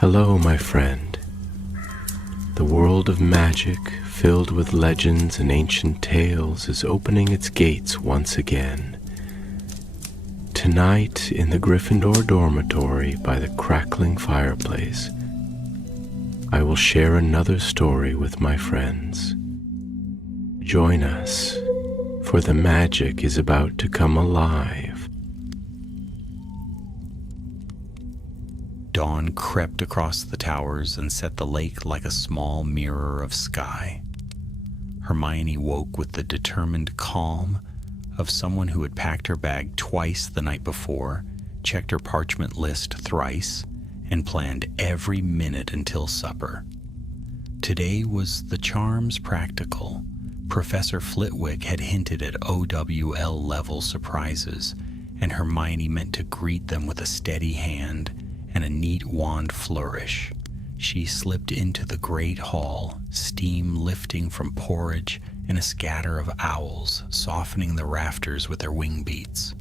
Hello, my friend. The world of magic, filled with legends and ancient tales, is opening its gates once again. Tonight, in the Gryffindor dormitory by the crackling fireplace, I will share another story with my friends. Join us, for the magic is about to come alive. Dawn crept across the towers and set the lake like a small mirror of sky. Hermione woke with the determined calm of someone who had packed her bag twice the night before, checked her parchment list thrice, and planned every minute until supper. Today was the charms practical. Professor Flitwick had hinted at OWL-level surprises, and Hermione meant to greet them with a steady hand and a neat wand flourish. She slipped into the great hall, steam lifting from porridge and a scatter of owls softening the rafters with their wing beats.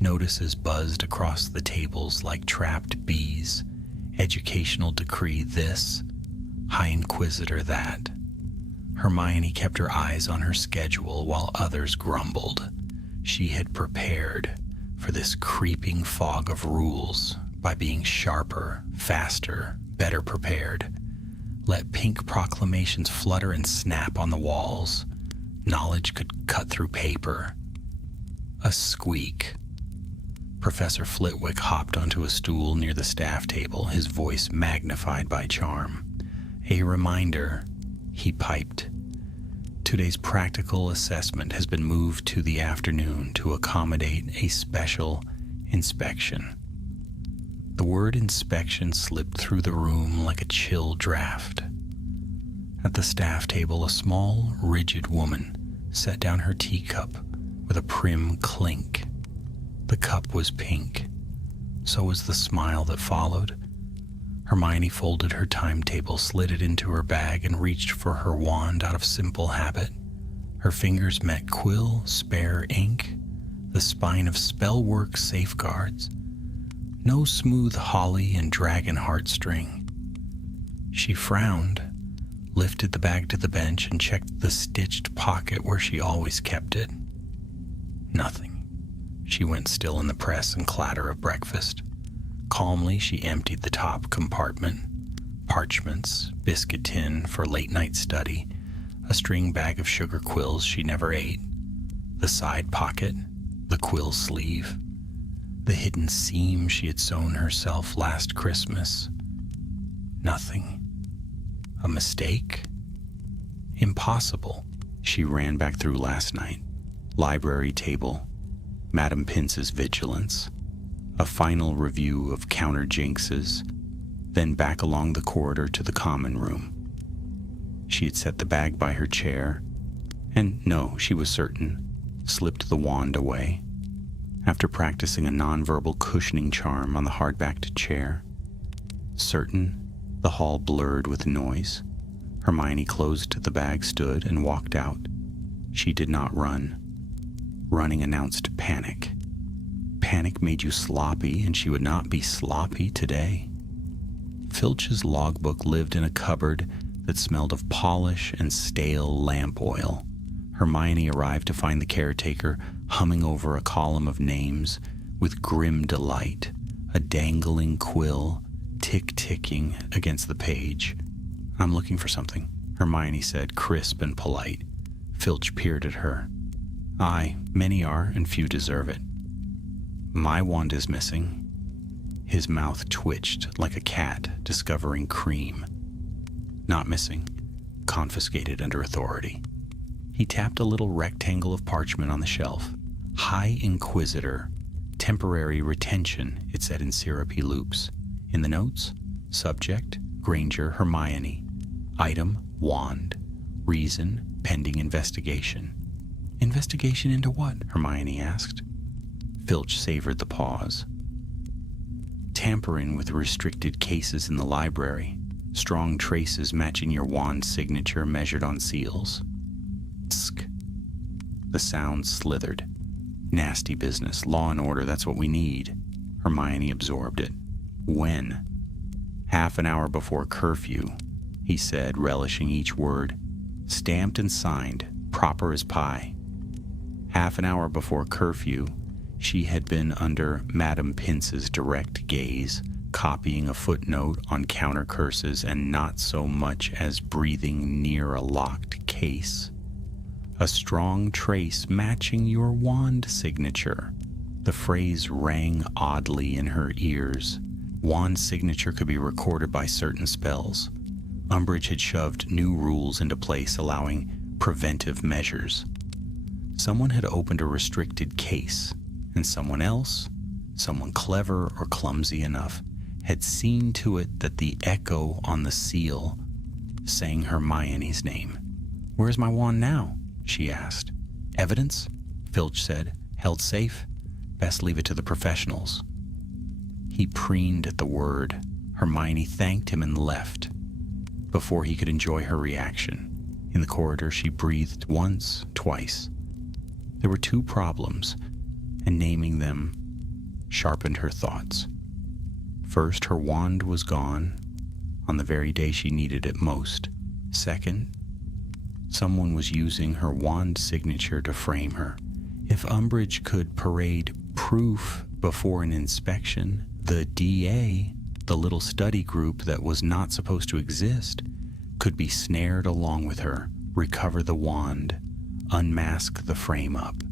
Notices buzzed across the tables like trapped bees. Educational decree this, High Inquisitor that. Hermione kept her eyes on her schedule while others grumbled. She had prepared for this creeping fog of rules by being sharper, faster, better prepared. Let pink proclamations flutter and snap on the walls. Knowledge could cut through paper. A squeak. Professor Flitwick hopped onto a stool near the staff table, his voice magnified by charm. A reminder, he piped. Today's practical assessment has been moved to the afternoon to accommodate a special inspection. The word inspection slipped through the room like a chill draft. At the staff table, a small, rigid woman set down her teacup with a prim clink. The cup was pink. So was the smile that followed. Hermione folded her timetable, slid it into her bag, and reached for her wand out of simple habit. Her fingers met quill, spare ink, the spine of spellwork safeguards. No smooth holly and dragon heartstring. She frowned, lifted the bag to the bench, and checked the stitched pocket where she always kept it. Nothing. She went still in the press and clatter of breakfast. Calmly, she emptied the top compartment. Parchments, biscuit tin for late-night study, a string bag of sugar quills she never ate, the side pocket, the quill sleeve, the hidden seam she had sewn herself last Christmas. Nothing. A mistake? Impossible. She ran back through last night. Library table, Madame Pince's vigilance, a final review of counter jinxes, then back along the corridor to the common room. She had set the bag by her chair, and no, she was certain, slipped the wand away. After practicing a nonverbal cushioning charm on the hard-backed chair. Certain, the hall blurred with noise. Hermione closed the bag, stood, and walked out. She did not run. Running announced panic. Panic made you sloppy, and she would not be sloppy today. Filch's logbook lived in a cupboard that smelled of polish and stale lamp oil. Hermione arrived to find the caretaker humming over a column of names with grim delight, a dangling quill tick-ticking against the page. "I'm looking for something," Hermione said, crisp and polite. Filch peered at her. "Aye, many are, and few deserve it." "My wand is missing." His mouth twitched like a cat discovering cream. "Not missing. Confiscated under authority." He tapped a little rectangle of parchment on the shelf. High Inquisitor. Temporary retention, it said in syrupy loops. In the notes, subject, Granger, Hermione. Item, wand. Reason, pending investigation. "Investigation into what?" Hermione asked. Filch savored the pause. "Tampering with restricted cases in the library. Strong traces matching your wand signature measured on seals." Tsk. The sound slithered. "Nasty business. Law and order, that's what we need." Hermione absorbed it. "When?" "Half an hour before curfew," he said, relishing each word. Stamped and signed, proper as pie. Half an hour before curfew, she had been under Madame Pince's direct gaze, copying a footnote on counter curses and not so much as breathing near a locked case. "A strong trace matching your wand signature." The phrase rang oddly in her ears. Wand signature could be recorded by certain spells. Umbridge had shoved new rules into place allowing preventive measures. Someone had opened a restricted case, and someone else, someone clever or clumsy enough, had seen to it that the echo on the seal sang Hermione's name. "Where's my wand now?" she asked. "Evidence?" Filch said. "Held safe? Best leave it to the professionals." He preened at the word. Hermione thanked him and left before he could enjoy her reaction. In the corridor, she breathed once, twice. There were two problems, and naming them sharpened her thoughts. First, her wand was gone on the very day she needed it most. Second, someone was using her wand signature to frame her. If Umbridge could parade proof before an inspection, the DA, the little study group that was not supposed to exist, could be snared along with her, recover the wand, unmask the frame-up,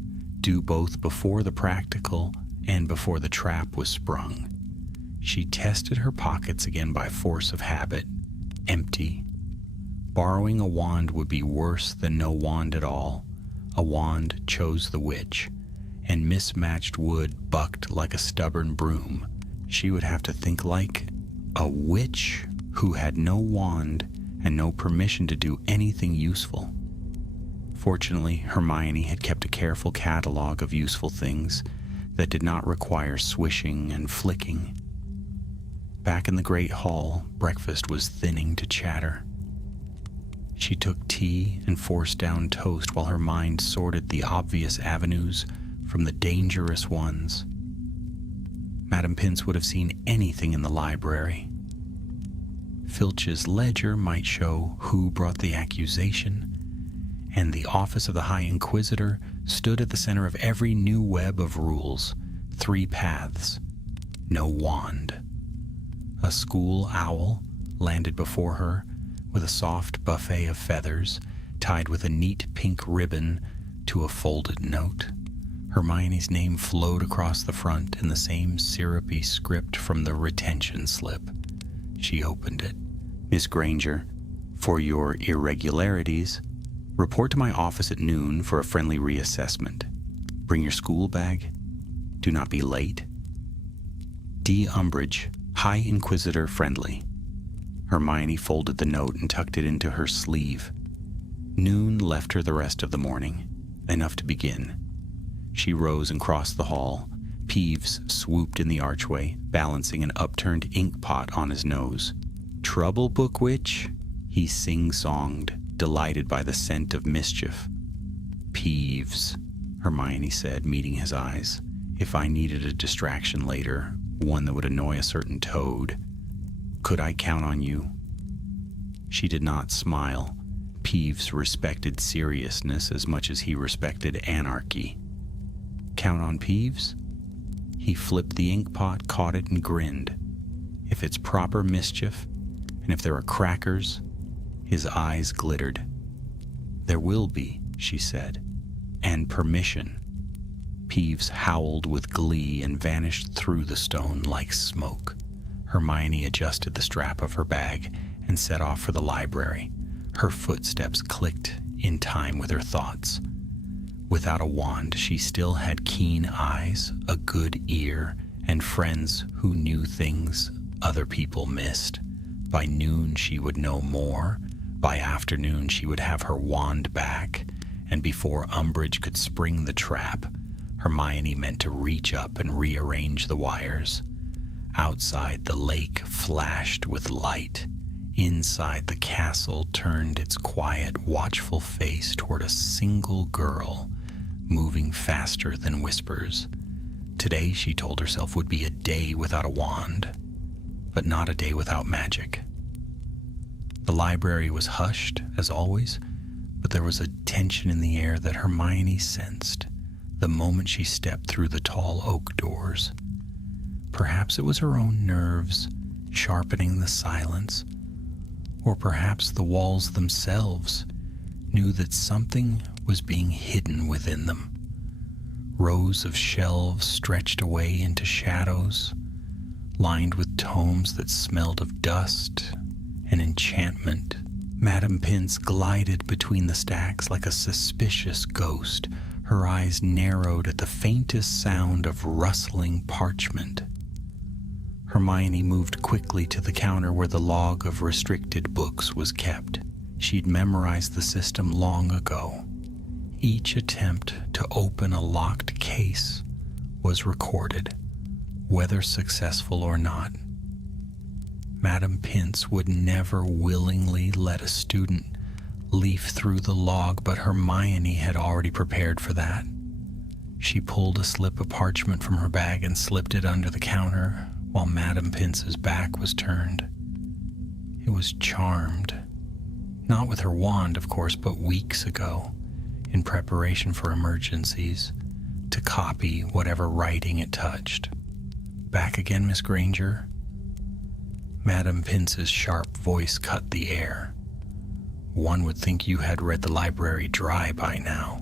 do both before the practical and before the trap was sprung. She tested her pockets again by force of habit. Empty. Borrowing a wand would be worse than no wand at all. A wand chose the witch, and mismatched wood bucked like a stubborn broom. She would have to think like a witch who had no wand and no permission to do anything useful. Fortunately, Hermione had kept a careful catalog of useful things that did not require swishing and flicking. Back in the great hall, breakfast was thinning to chatter. She took tea and forced down toast while her mind sorted the obvious avenues from the dangerous ones. Madame Pince would have seen anything in the library. Filch's ledger might show who brought the accusation, and the office of the High Inquisitor stood at the center of every new web of rules. 3 paths. No wand. A school owl landed before her with a soft buffet of feathers tied with a neat pink ribbon to a folded note. Hermione's name flowed across the front in the same syrupy script from the retention slip. She opened it. "Miss Granger, for your irregularities, report to my office at noon for a friendly reassessment. Bring your school bag. Do not be late. D. Umbridge, High Inquisitor friendly." Hermione folded the note and tucked it into her sleeve. Noon left her the rest of the morning, enough to begin. She rose and crossed the hall. Peeves swooped in the archway, balancing an upturned ink pot on his nose. "Trouble, Bookwitch?" he sing-songed, delighted by the scent of mischief. "Peeves," Hermione said, meeting his eyes. "If I needed a distraction later, one that would annoy a certain toad, could I count on you?" She did not smile. Peeves respected seriousness as much as he respected anarchy. "Count on Peeves?" He flipped the ink pot, caught it, and grinned. "If it's proper mischief, and if there are crackers," his eyes glittered. "There will be," she said, "and permission." Peeves howled with glee and vanished through the stone like smoke. Hermione adjusted the strap of her bag and set off for the library. Her footsteps clicked in time with her thoughts. Without a wand, she still had keen eyes, a good ear, and friends who knew things other people missed. By noon, she would know more. By afternoon, she would have her wand back. And before Umbridge could spring the trap, Hermione meant to reach up and rearrange the wires. Outside, the lake flashed with light. Inside, the castle turned its quiet, watchful face toward a single girl, moving faster than whispers. Today, she told herself, would be a day without a wand. but not a day without magic. The library was hushed, as always, but there was a tension in the air that Hermione sensed the moment she stepped through the tall oak doors. Perhaps it was her own nerves sharpening the silence, or perhaps the walls themselves knew that something was being hidden within them. Rows of shelves stretched away into shadows, lined with tomes that smelled of dust and enchantment. Madame Pince glided between the stacks like a suspicious ghost, her eyes narrowed at the faintest sound of rustling parchment. Hermione moved quickly to the counter where the log of restricted books was kept. She'd memorized the system long ago. Each attempt to open a locked case was recorded, whether successful or not. Madame Pince would never willingly let a student leaf through the log, but Hermione had already prepared for that. She pulled a slip of parchment from her bag and slipped it under the counter while Madame Pince's back was turned. It was charmed. Not with her wand, of course, but weeks ago, in preparation for emergencies, to copy whatever writing it touched. Back again, Miss Granger? Madame Pince's sharp voice cut the air. One would think you had read the library dry by now.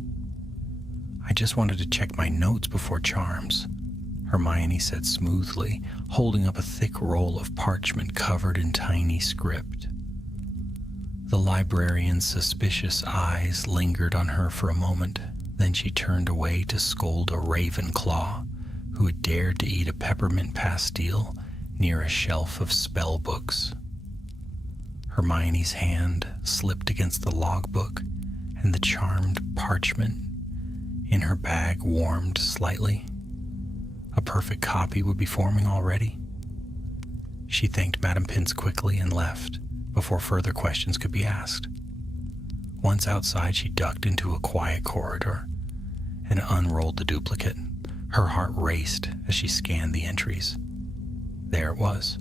I just wanted to check my notes before charms, Hermione said smoothly, holding up a thick roll of parchment covered in tiny script. The librarian's suspicious eyes lingered on her for a moment, then she turned away to scold a Ravenclaw who had dared to eat a peppermint pastille near a shelf of spell books. Hermione's hand slipped against the logbook, and the charmed parchment in her bag warmed slightly. A perfect copy would be forming already. She thanked Madame Pince quickly and left before further questions could be asked. Once outside, she ducked into a quiet corridor and unrolled the duplicate. Her heart raced as she scanned the entries. There it was.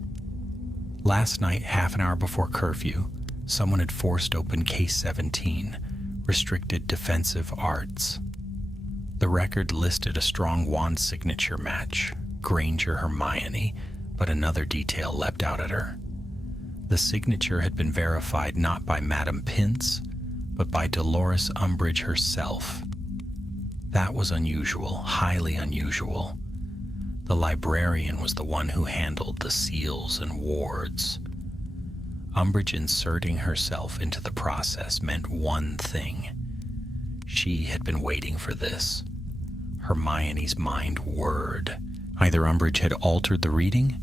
Last night, half an hour before curfew, someone had forced open Case 17, Restricted Defensive Arts. The record listed a strong wand signature match, Granger Hermione, but another detail leapt out at her. The signature had been verified not by Madame Pince, but by Dolores Umbridge herself. That was unusual, highly unusual. The librarian was the one who handled the seals and wards. Umbridge inserting herself into the process meant one thing. She had been waiting for this. Hermione's mind whirred. Either Umbridge had altered the reading,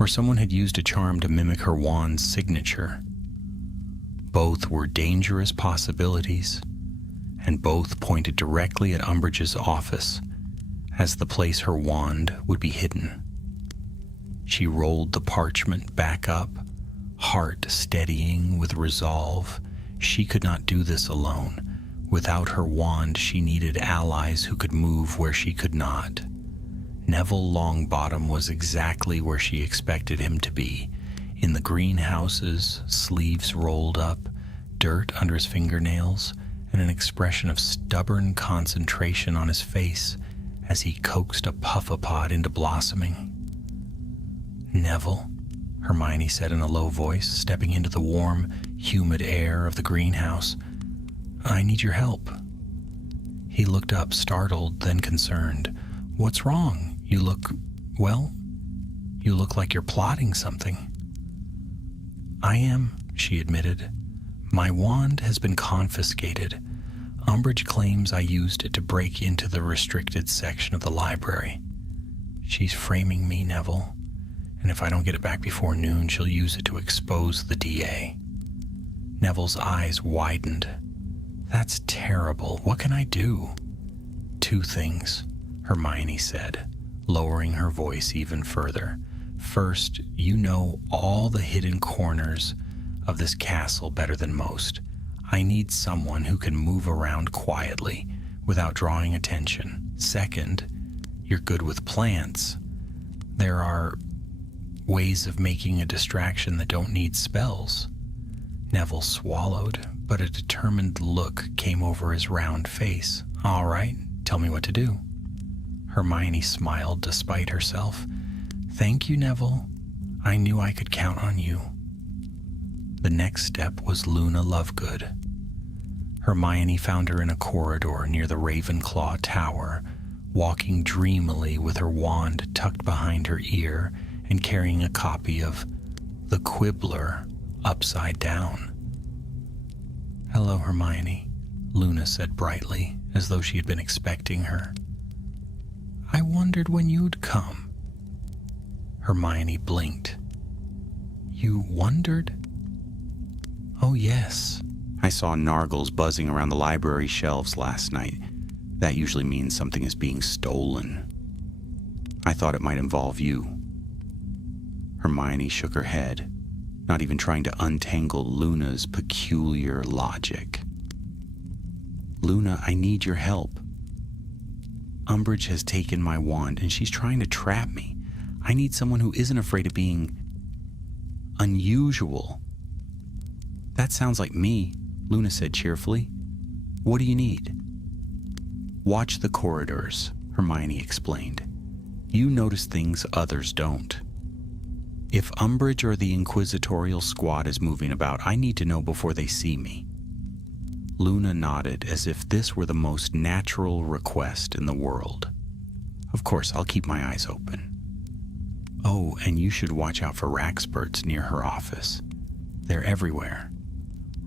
or someone had used a charm to mimic her wand's signature. Both were dangerous possibilities, and both pointed directly at Umbridge's office as the place her wand would be hidden. She rolled the parchment back up, heart steadying with resolve. She could not do this alone. Without her wand, she needed allies who could move where she could not. Neville Longbottom was exactly where she expected him to be, in the greenhouses, sleeves rolled up, dirt under his fingernails, and an expression of stubborn concentration on his face as he coaxed a puffapod into blossoming. "Neville," Hermione said in a low voice, stepping into the warm, humid air of the greenhouse, "I need your help." He looked up, startled, then concerned. "What's wrong? You look like you're plotting something." "I am," she admitted. "My wand has been confiscated. Umbridge claims I used it to break into the restricted section of the library. She's framing me, Neville, and if I don't get it back before noon, she'll use it to expose the DA." Neville's eyes widened. "That's terrible. What can I do?" "Two things," Hermione said, lowering her voice even further. "First, you know all the hidden corners of this castle better than most. I need someone who can move around quietly without drawing attention. Second, you're good with plants. There are ways of making a distraction that don't need spells. Neville swallowed, but a determined look came over his round face. All right, tell me what to do. Hermione smiled despite herself. Thank you, Neville. I knew I could count on you. The next step was Luna Lovegood. Hermione found her in a corridor near the Ravenclaw Tower, walking dreamily with her wand tucked behind her ear and carrying a copy of The Quibbler upside down. Hello, Hermione, Luna said brightly, as though she had been expecting her. I wondered when you'd come. Hermione blinked. You wondered? Oh, yes. I saw nargles buzzing around the library shelves last night. That usually means something is being stolen. I thought it might involve you. Hermione shook her head, not even trying to untangle Luna's peculiar logic. Luna, I need your help. Umbridge has taken my wand and she's trying to trap me. I need someone who isn't afraid of being unusual. That sounds like me, Luna said cheerfully. What do you need? Watch the corridors, Hermione explained. You notice things others don't. If Umbridge or the Inquisitorial Squad is moving about, I need to know before they see me. Luna nodded as if this were the most natural request in the world. Of course, I'll keep my eyes open. Oh, and you should watch out for Raxburts near her office. They're everywhere.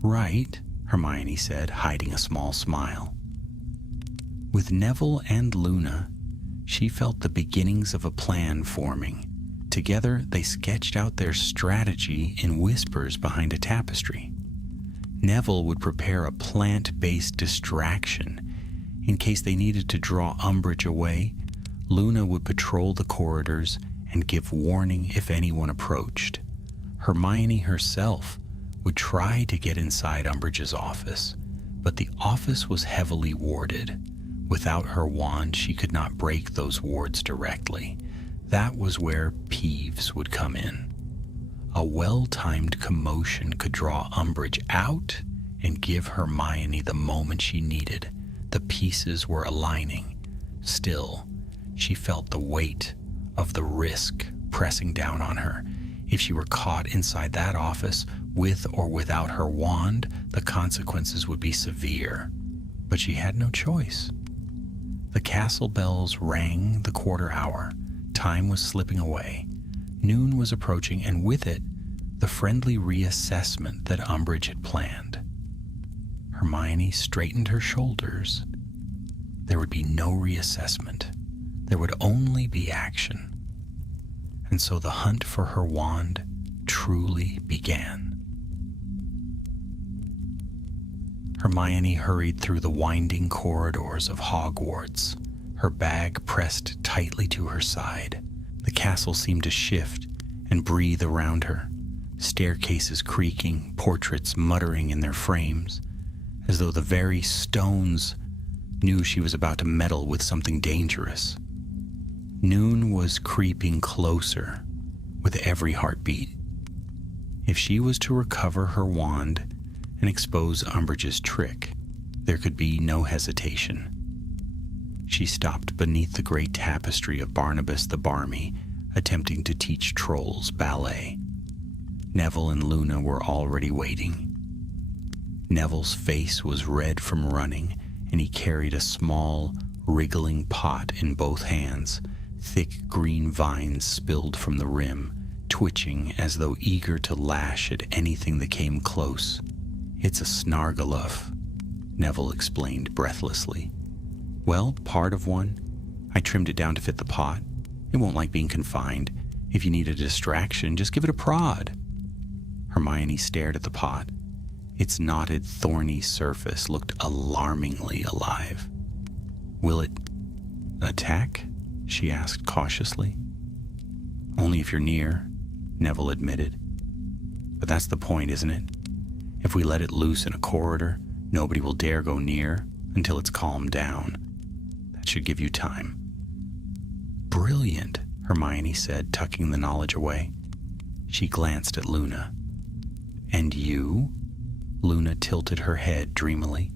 Right, Hermione said, hiding a small smile. With Neville and Luna, she felt the beginnings of a plan forming. Together, they sketched out their strategy in whispers behind a tapestry. Neville would prepare a plant-based distraction. In case they needed to draw Umbridge away, Luna would patrol the corridors and give warning if anyone approached. Hermione herself would try to get inside Umbridge's office, but the office was heavily warded. Without her wand, she could not break those wards directly. That was where Peeves would come in. A well-timed commotion could draw Umbridge out and give Hermione the moment she needed. The pieces were aligning. Still, she felt the weight of the risk pressing down on her. If she were caught inside that office, with or without her wand, the consequences would be severe. But she had no choice. The castle bells rang the quarter hour. Time was slipping away. Noon was approaching, and with it, the friendly reassessment that Umbridge had planned. Hermione straightened her shoulders. There would be no reassessment. There would only be action. And so the hunt for her wand truly began. Hermione hurried through the winding corridors of Hogwarts, her bag pressed tightly to her side. The castle seemed to shift and breathe around her, staircases creaking, portraits muttering in their frames, as though the very stones knew she was about to meddle with something dangerous. Noon was creeping closer with every heartbeat. If she was to recover her wand and expose Umbridge's trick, there could be no hesitation. She stopped beneath the great tapestry of Barnabas the Barmy, attempting to teach trolls ballet. Neville and Luna were already waiting. Neville's face was red from running, and he carried a small, wriggling pot in both hands. Thick green vines spilled from the rim, twitching as though eager to lash at anything that came close. It's a snargaluff, Neville explained breathlessly. Well, part of one. I trimmed it down to fit the pot. It won't like being confined. If you need a distraction, just give it a prod. Hermione stared at the pot. Its knotted, thorny surface looked alarmingly alive. Will it attack? She asked cautiously. Only if you're near, Neville admitted. But that's the point, isn't it? If we let it loose in a corridor, nobody will dare go near until it's calmed down. That should give you time. Brilliant, Hermione said, tucking the knowledge away. She glanced at Luna. "And you?" Luna tilted her head dreamily.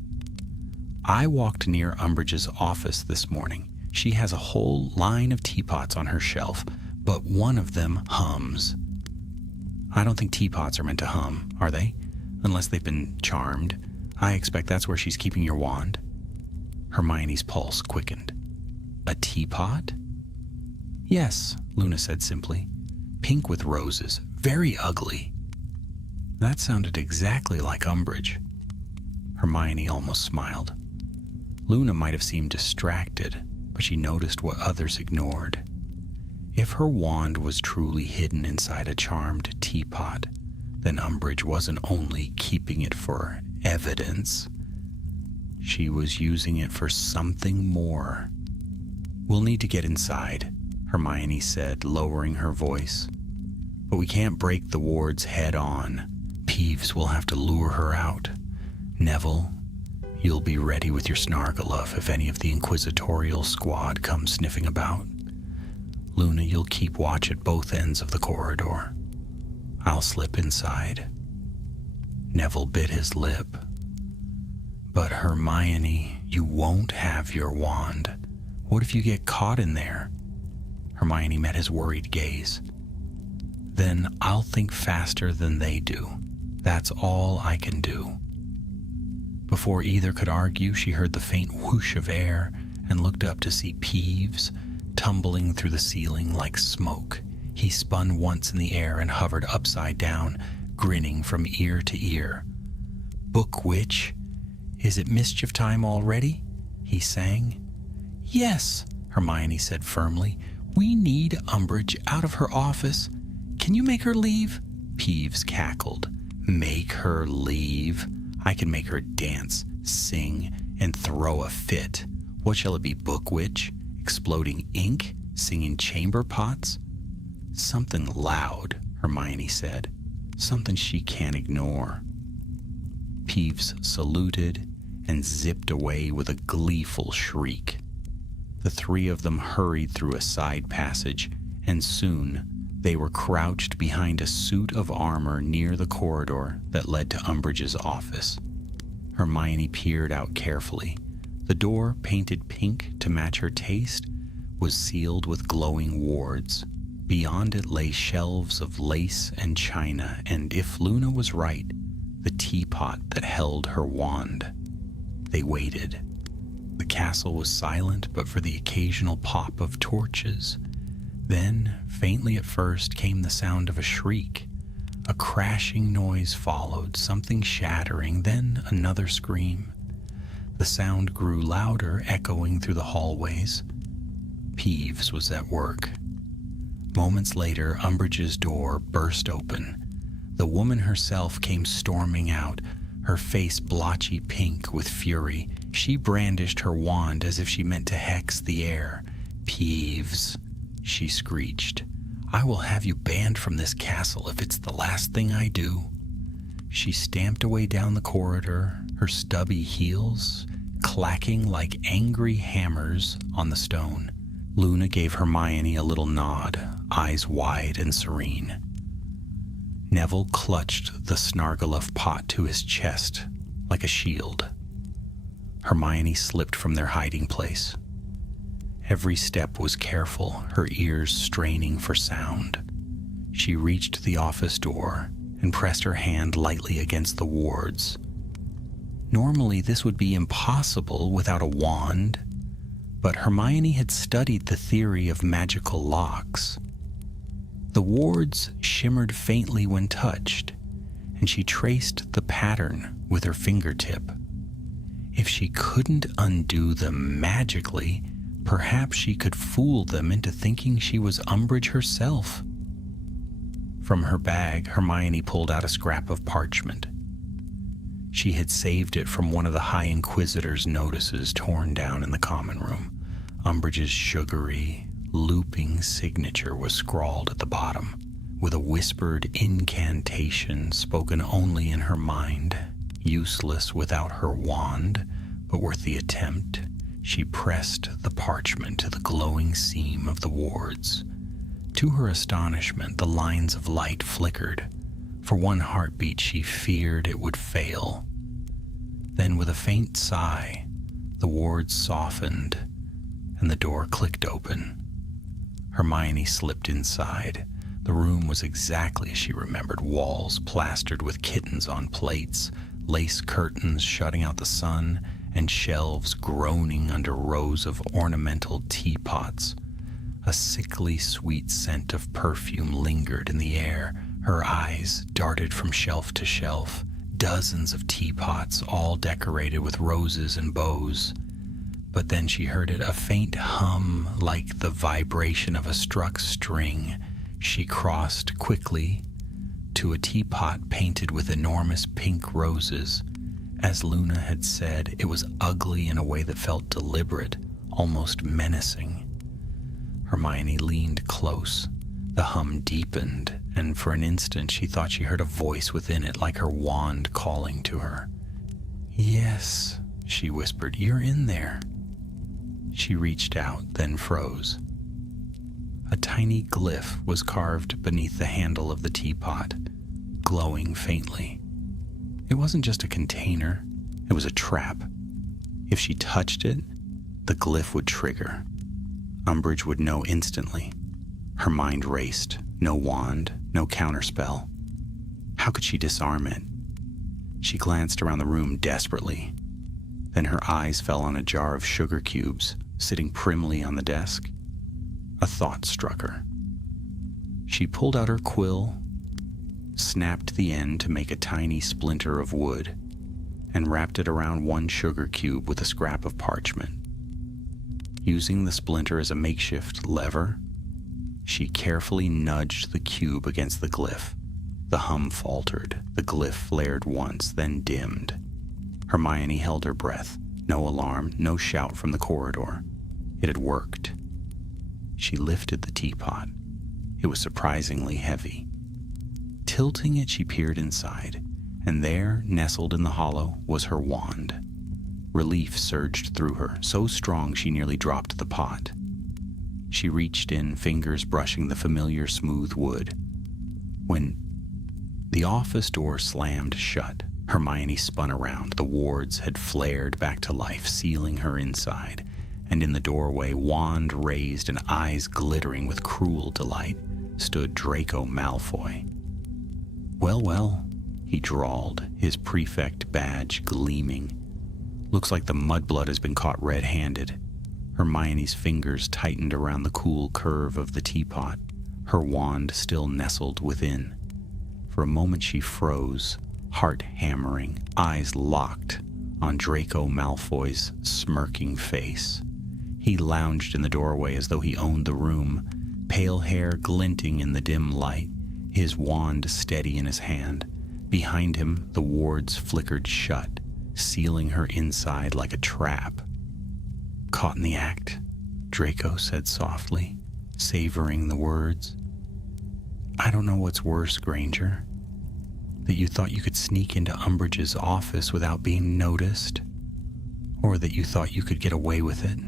"I walked near Umbridge's office this morning. She has a whole line of teapots on her shelf, but one of them hums." "I don't think teapots are meant to hum, are they? Unless they've been charmed. I expect that's where she's keeping your wand." Hermione's pulse quickened. "A teapot?" "Yes," Luna said simply. "Pink with roses. Very ugly." That sounded exactly like Umbridge. Hermione almost smiled. Luna might have seemed distracted, but she noticed what others ignored. If her wand was truly hidden inside a charmed teapot, then Umbridge wasn't only keeping it for evidence. She was using it for something more. "We'll need to get inside," Hermione said, lowering her voice. "But we can't break the wards head on. Peeves will have to lure her out. Neville, you'll be ready with your Snargaluff if any of the Inquisitorial squad come sniffing about. Luna, you'll keep watch at both ends of the corridor. I'll slip inside." Neville bit his lip. "But Hermione, you won't have your wand. What if you get caught in there?" Hermione met his worried gaze. "Then I'll think faster than they do. That's all I can do." Before either could argue, she heard the faint whoosh of air and looked up to see Peeves tumbling through the ceiling like smoke. He spun once in the air and hovered upside down, grinning from ear to ear. "Book Witch, is it mischief time already?" he sang. "Yes," Hermione said firmly. "We need Umbridge out of her office. Can you make her leave?" Peeves cackled. "Make her leave? I can make her dance, sing, and throw a fit. What shall it be, Book Witch? Exploding ink? Singing chamber pots?" "Something loud," Hermione said. "Something she can't ignore." Peeves saluted and zipped away with a gleeful shriek. The three of them hurried through a side passage, and soon they were crouched behind a suit of armor near the corridor that led to Umbridge's office. Hermione peered out carefully. The door, painted pink to match her taste, was sealed with glowing wards. Beyond it lay shelves of lace and china, and if Luna was right, the teapot that held her wand. They waited. The castle was silent but for the occasional pop of torches. Then, faintly at first, came the sound of a shriek. A crashing noise followed, something shattering, then another scream. The sound grew louder, echoing through the hallways. Peeves was at work. Moments later, Umbridge's door burst open. The woman herself came storming out, her face blotchy pink with fury. She brandished her wand as if she meant to hex the air. "Peeves," she screeched. "I will have you banned from this castle if it's the last thing I do." She stamped away down the corridor, her stubby heels clacking like angry hammers on the stone. Luna gave Hermione a little nod, eyes wide and serene. Neville clutched the Snargaluff pot to his chest like a shield. Hermione slipped from their hiding place. Every step was careful, her ears straining for sound. She reached the office door and pressed her hand lightly against the wards. Normally, this would be impossible without a wand, but Hermione had studied the theory of magical locks. The wards shimmered faintly when touched, and she traced the pattern with her fingertip. If she couldn't undo them magically, perhaps she could fool them into thinking she was Umbridge herself. From her bag, Hermione pulled out a scrap of parchment. She had saved it from one of the High Inquisitor's notices torn down in the common room. Umbridge's sugary, looping signature was scrawled at the bottom, with a whispered incantation spoken only in her mind. Useless without her wand, but worth the attempt. She pressed the parchment to the glowing seam of the wards. To her astonishment, the lines of light flickered. For one heartbeat, she feared it would fail. Then, with a faint sigh, the wards softened and the door clicked open. Hermione slipped inside. The room was exactly as she remembered, walls plastered with kittens on plates, lace curtains shutting out the sun, and shelves groaning under rows of ornamental teapots. A sickly sweet scent of perfume lingered in the air. Her eyes darted from shelf to shelf, dozens of teapots, all decorated with roses and bows. But then she heard it, a faint hum like the vibration of a struck string. She crossed quickly to a teapot painted with enormous pink roses. As Luna had said, it was ugly in a way that felt deliberate, almost menacing. Hermione leaned close. The hum deepened, and for an instant she thought she heard a voice within it, like her wand calling to her. "Yes," she whispered, "you're in there." She reached out, then froze. A tiny glyph was carved beneath the handle of the teapot, glowing faintly. It wasn't just a container, it was a trap. If she touched it, the glyph would trigger. Umbridge would know instantly. Her mind raced. No wand, no counterspell. How could she disarm it? She glanced around the room desperately. Then her eyes fell on a jar of sugar cubes sitting primly on the desk. A thought struck her. She pulled out her quill, snapped the end to make a tiny splinter of wood, and wrapped it around one sugar cube with a scrap of parchment. Using the splinter as a makeshift lever, she carefully nudged the cube against the glyph. The hum faltered. The glyph flared once, then dimmed. Hermione held her breath. No alarm, no shout from the corridor. It had worked. She lifted the teapot. It was surprisingly heavy. Tilting it, she peered inside, and there, nestled in the hollow, was her wand. Relief surged through her, so strong she nearly dropped the pot. She reached in, fingers brushing the familiar smooth wood. When the office door slammed shut, Hermione spun around. The wards had flared back to life, sealing her inside. And in the doorway, wand raised and eyes glittering with cruel delight, stood Draco Malfoy. "Well, well," he drawled, his prefect badge gleaming. "Looks like the mudblood has been caught red-handed." Hermione's fingers tightened around the cool curve of the teapot, her wand still nestled within. For a moment she froze, heart hammering, eyes locked on Draco Malfoy's smirking face. He lounged in the doorway as though he owned the room, pale hair glinting in the dim light, his wand steady in his hand. Behind him, the wards flickered shut, sealing her inside like a trap. "Caught in the act," Draco said softly, savoring the words. "I don't know what's worse, Granger. That you thought you could sneak into Umbridge's office without being noticed, or that you thought you could get away with it."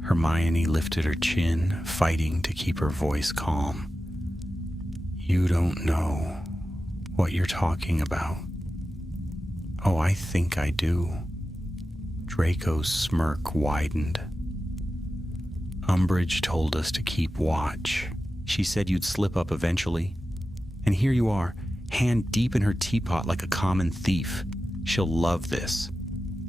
Hermione lifted her chin, fighting to keep her voice calm. "You don't know what you're talking about." "Oh, I think I do." Draco's smirk widened. "Umbridge told us to keep watch. She said you'd slip up eventually. And here you are, hand deep in her teapot like a common thief. She'll love this.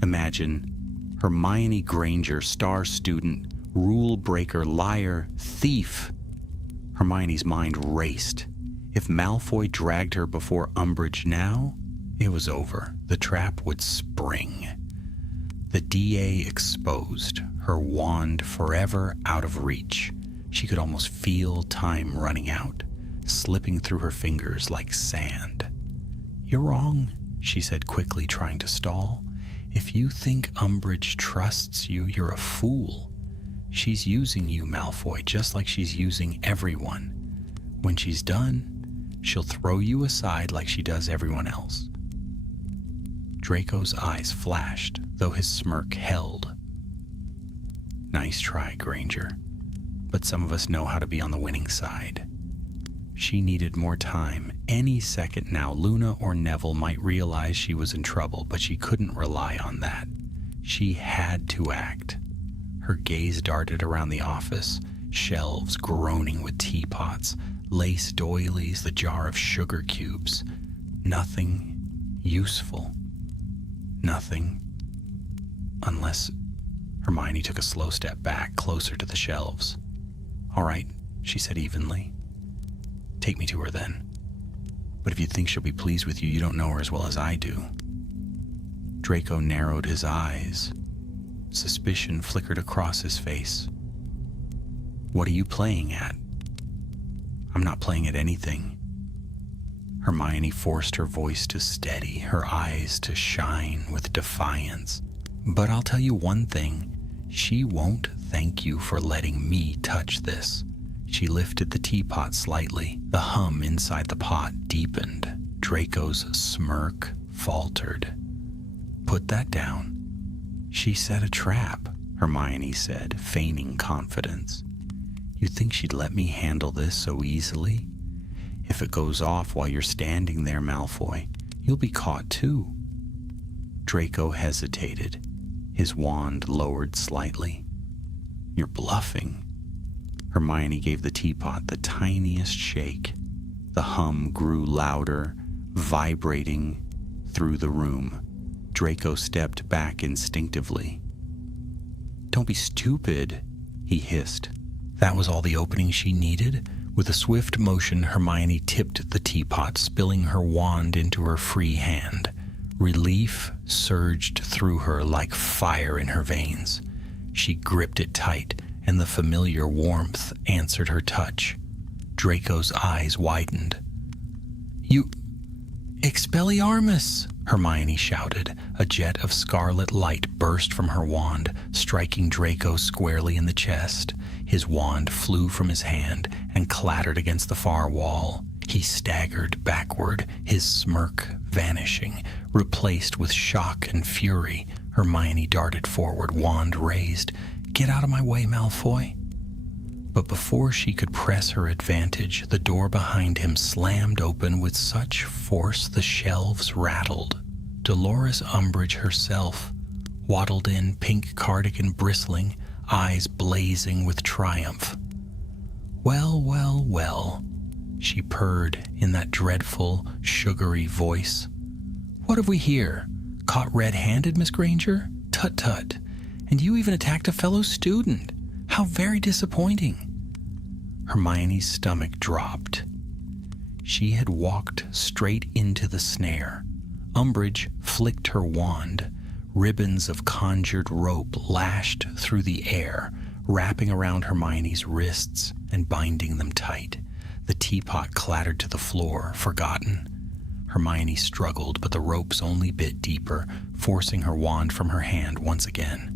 Imagine Hermione Granger, star student, rule breaker, liar, thief." Hermione's mind raced. If Malfoy dragged her before Umbridge now, it was over. The trap would spring. The DA exposed, her wand forever out of reach. She could almost feel time running out, slipping through her fingers like sand. "You're wrong," she said quickly, trying to stall. "If you think Umbridge trusts you, you're a fool. She's using you, Malfoy, just like she's using everyone. When she's done, she'll throw you aside like she does everyone else." Draco's eyes flashed, though his smirk held. "Nice try, Granger. but some of us know how to be on the winning side. She needed more time. Any second now, Luna or Neville might realize she was in trouble, but she couldn't rely on that. She had to act. Her gaze darted around the office, shelves groaning with teapots, lace doilies, the jar of sugar cubes. Nothing useful. Nothing. Unless Hermione took a slow step back, closer to the shelves. "All right," she said evenly. "Take me to her then. But if you think she'll be pleased with you, you don't know her as well as I do." Draco narrowed his eyes. Suspicion flickered across his face. "What are you playing at?" "I'm not playing at anything." Hermione forced her voice to steady, her eyes to shine with defiance. "But I'll tell you one thing. She won't thank you for letting me touch this." She lifted the teapot slightly. The hum inside the pot deepened. Draco's smirk faltered. "Put that down." "She set a trap," Hermione said, feigning confidence. "You think she'd let me handle this so easily? If it goes off while you're standing there, Malfoy, you'll be caught too." Draco hesitated, his wand lowered slightly. "You're bluffing." Hermione gave the teapot the tiniest shake. The hum grew louder, vibrating through the room. Draco stepped back instinctively. "Don't be stupid," he hissed. That was all the opening she needed. With a swift motion, Hermione tipped the teapot, spilling her wand into her free hand. Relief surged through her like fire in her veins. She gripped it tight, and the familiar warmth answered her touch. Draco's eyes widened. "You... Expelliarmus!" Hermione shouted. A jet of scarlet light burst from her wand, striking Draco squarely in the chest. His wand flew from his hand and clattered against the far wall. He staggered backward, his smirk vanishing, replaced with shock and fury. Hermione darted forward, wand raised. "Get out of my way, Malfoy." But before she could press her advantage, the door behind him slammed open with such force the shelves rattled. Dolores Umbridge herself waddled in, pink cardigan bristling, eyes blazing with triumph. "Well, well, well," she purred in that dreadful, sugary voice. "What have we here? Caught red-handed, Miss Granger? Tut-tut. And you even attacked a fellow student. How very disappointing." Hermione's stomach dropped. She had walked straight into the snare. Umbridge flicked her wand. Ribbons of conjured rope lashed through the air, wrapping around Hermione's wrists and binding them tight. The teapot clattered to the floor, forgotten. Hermione struggled, but the ropes only bit deeper, forcing her wand from her hand once again.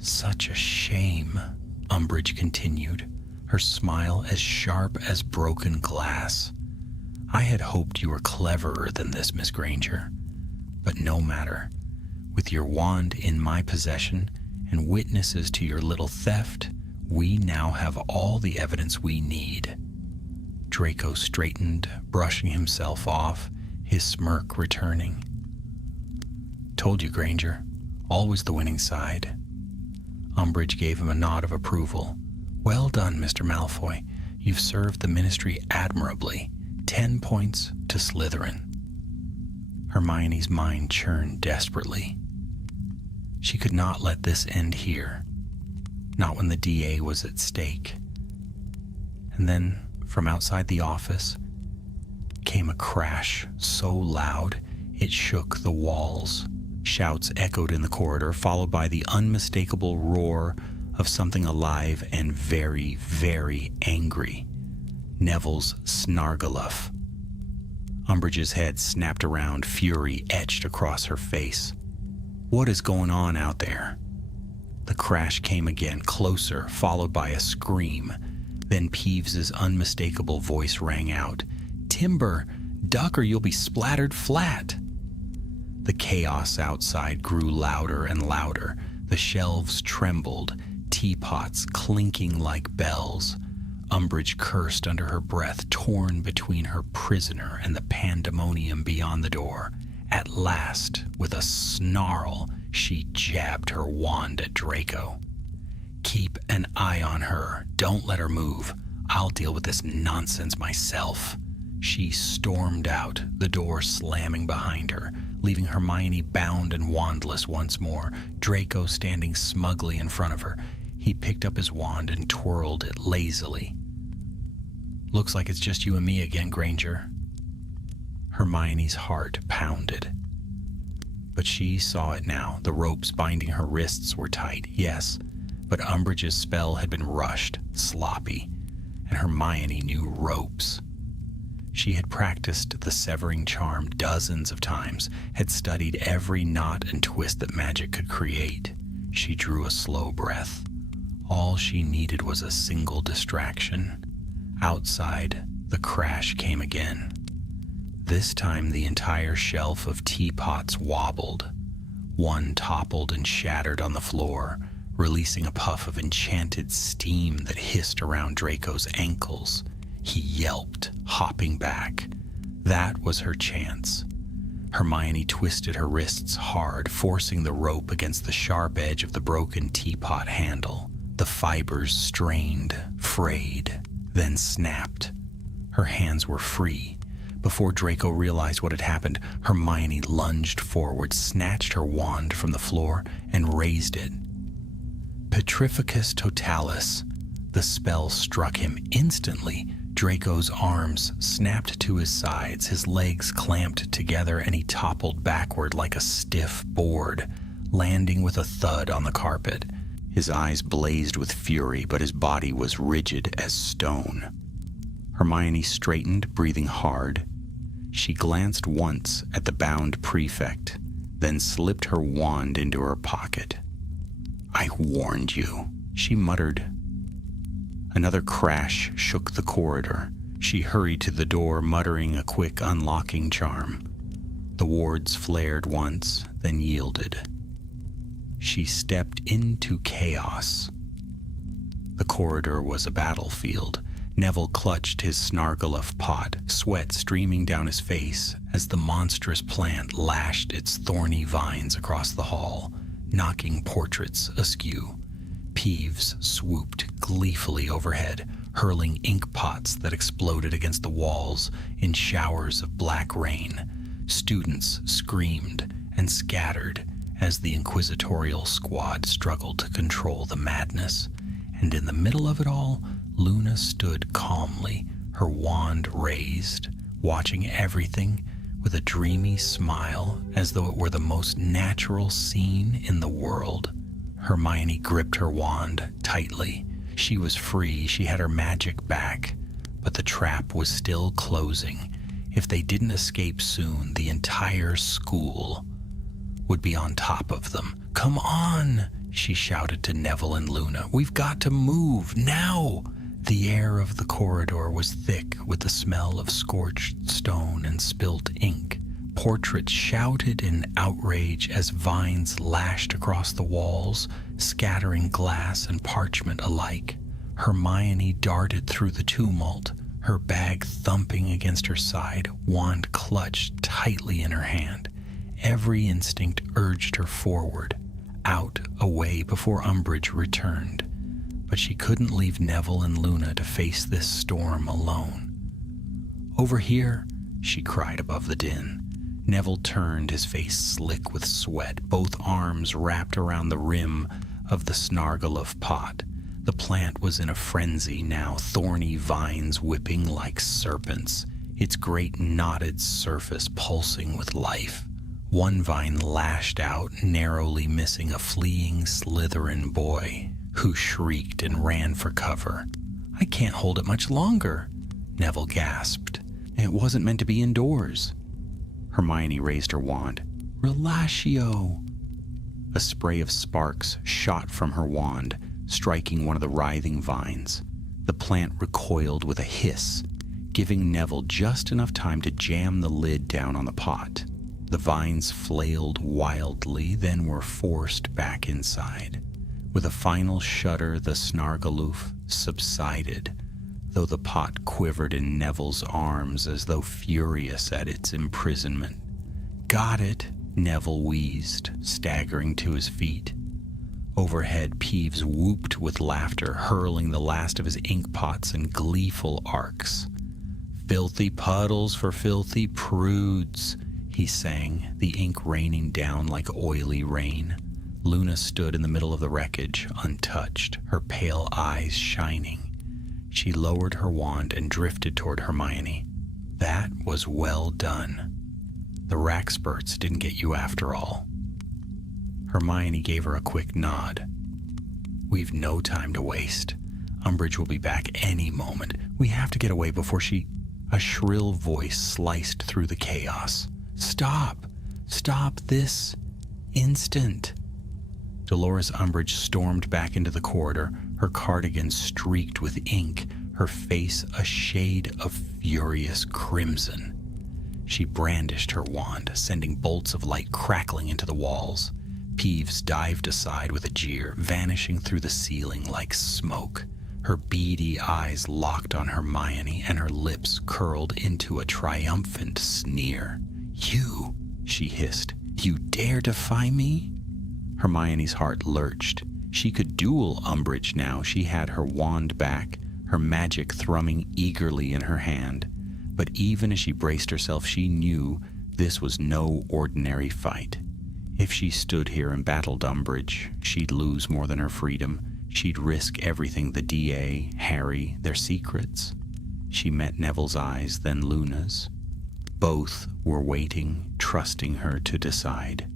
"Such a shame," Umbridge continued, her smile as sharp as broken glass. "I had hoped you were cleverer than this, Miss Granger. But no matter. With your wand in my possession and witnesses to your little theft, we now have all the evidence we need." Draco straightened, brushing himself off, his smirk returning. "Told you, Granger. Always the winning side." Umbridge gave him a nod of approval. "Well done, Mr. Malfoy. You've served the Ministry admirably. 10 points to Slytherin." Hermione's mind churned desperately. She could not let this end here, not when the DA was at stake. And then, from outside the office, came a crash so loud it shook the walls. Shouts echoed in the corridor, followed by the unmistakable roar of something alive and very, very angry. Neville's Snargaluff. Umbridge's head snapped around, fury etched across her face. "What is going on out there?" The crash came again, closer, followed by a scream. Then Peeves's unmistakable voice rang out. "Timber, duck or you'll be splattered flat." The chaos outside grew louder and louder. The shelves trembled. teapots clinking like bells. Umbridge cursed under her breath, torn between her prisoner and the pandemonium beyond the door. At last, with a snarl, she jabbed her wand at Draco. "Keep an eye on her. Don't let her move. I'll deal with this nonsense myself." She stormed out, the door slamming behind her, leaving Hermione bound and wandless once more, Draco standing smugly in front of her. He picked up his wand and twirled it lazily. "Looks like it's just you and me again, Granger." Hermione's heart pounded. But she saw it now. The ropes binding her wrists were tight, yes, but Umbridge's spell had been rushed, sloppy, and Hermione knew ropes. She had practiced the severing charm dozens of times, had studied every knot and twist that magic could create. She drew a slow breath. All she needed was a single distraction. Outside, the crash came again. This time the entire shelf of teapots wobbled. One toppled and shattered on the floor, releasing a puff of enchanted steam that hissed around Draco's ankles. He yelped, hopping back. That was her chance. Hermione twisted her wrists hard, forcing the rope against the sharp edge of the broken teapot handle. The fibers strained, frayed, then snapped. Her hands were free. Before Draco realized what had happened, Hermione lunged forward, snatched her wand from the floor, and raised it. Petrificus Totalis. The spell struck him instantly. Draco's arms snapped to his sides, his legs clamped together, and he toppled backward like a stiff board, landing with a thud on the carpet. His eyes blazed with fury, but his body was rigid as stone. Hermione straightened, breathing hard. She glanced once at the bound prefect, then slipped her wand into her pocket. "I warned you," she muttered. Another crash shook the corridor. She hurried to the door, muttering a quick unlocking charm. The wards flared once, then yielded. She stepped into chaos. The corridor was a battlefield. Neville clutched his Snargaluff pot, sweat streaming down his face as the monstrous plant lashed its thorny vines across the hall, knocking portraits askew. Peeves swooped gleefully overhead, hurling ink pots that exploded against the walls in showers of black rain. Students screamed and scattered as the inquisitorial squad struggled to control the madness. And in the middle of it all, Luna stood calmly, her wand raised, watching everything with a dreamy smile as though it were the most natural scene in the world. Hermione gripped her wand tightly. She was free, she had her magic back, but the trap was still closing. If they didn't escape soon, the entire school would be on top of them. "Come on!" she shouted to Neville and Luna. "We've got to move, now!" The air of the corridor was thick with the smell of scorched stone and spilt ink. Portraits shouted in outrage as vines lashed across the walls, scattering glass and parchment alike. Hermione darted through the tumult, her bag thumping against her side, wand clutched tightly in her hand. Every instinct urged her forward, out, away before Umbridge returned. But she couldn't leave Neville and Luna to face this storm alone. "Over here," she cried above the din. Neville turned, his face slick with sweat, both arms wrapped around the rim of the Snargaluff pot. The plant was in a frenzy now, thorny vines whipping like serpents, its great knotted surface pulsing with life. One vine lashed out, narrowly missing a fleeing Slytherin boy, who shrieked and ran for cover. "I can't hold it much longer," Neville gasped. "It wasn't meant to be indoors." Hermione raised her wand. "Relatio!" A spray of sparks shot from her wand, striking one of the writhing vines. The plant recoiled with a hiss, giving Neville just enough time to jam the lid down on the pot. The vines flailed wildly, then were forced back inside. With a final shudder, the Snargaloof subsided, though the pot quivered in Neville's arms as though furious at its imprisonment. "Got it," Neville wheezed, staggering to his feet. Overhead, Peeves whooped with laughter, hurling the last of his ink pots in gleeful arcs. "Filthy puddles for filthy prudes," he sang, the ink raining down like oily rain. Luna stood in the middle of the wreckage, untouched, her pale eyes shining. She lowered her wand and drifted toward Hermione. "That was well done. The rack spurts didn't get you after all." Hermione gave her a quick nod. "We've no time to waste. Umbridge will be back any moment. We have to get away before she..." A shrill voice sliced through the chaos. "Stop! Stop this instant!" Dolores Umbridge stormed back into the corridor, her cardigan streaked with ink, her face a shade of furious crimson. She brandished her wand, sending bolts of light crackling into the walls. Peeves dived aside with a jeer, vanishing through the ceiling like smoke. Her beady eyes locked on Hermione, and her lips curled into a triumphant sneer. "You," she hissed, "you dare defy me?" Hermione's heart lurched. She could duel Umbridge now. She had her wand back, her magic thrumming eagerly in her hand. But even as she braced herself, she knew this was no ordinary fight. If she stood here and battled Umbridge, she'd lose more than her freedom. She'd risk everything, the DA, Harry, their secrets. She met Neville's eyes, then Luna's. Both were waiting, trusting her to decide.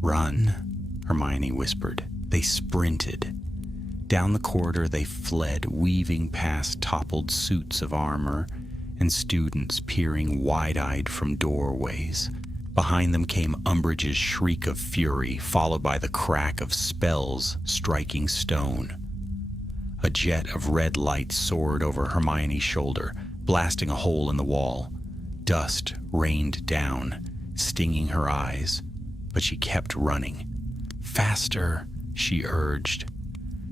"Run," Hermione whispered. They sprinted. Down the corridor they fled, weaving past toppled suits of armor and students peering wide-eyed from doorways. Behind them came Umbridge's shriek of fury, followed by the crack of spells striking stone. A jet of red light soared over Hermione's shoulder, blasting a hole in the wall. Dust rained down, stinging her eyes, but she kept running. "Faster," she urged.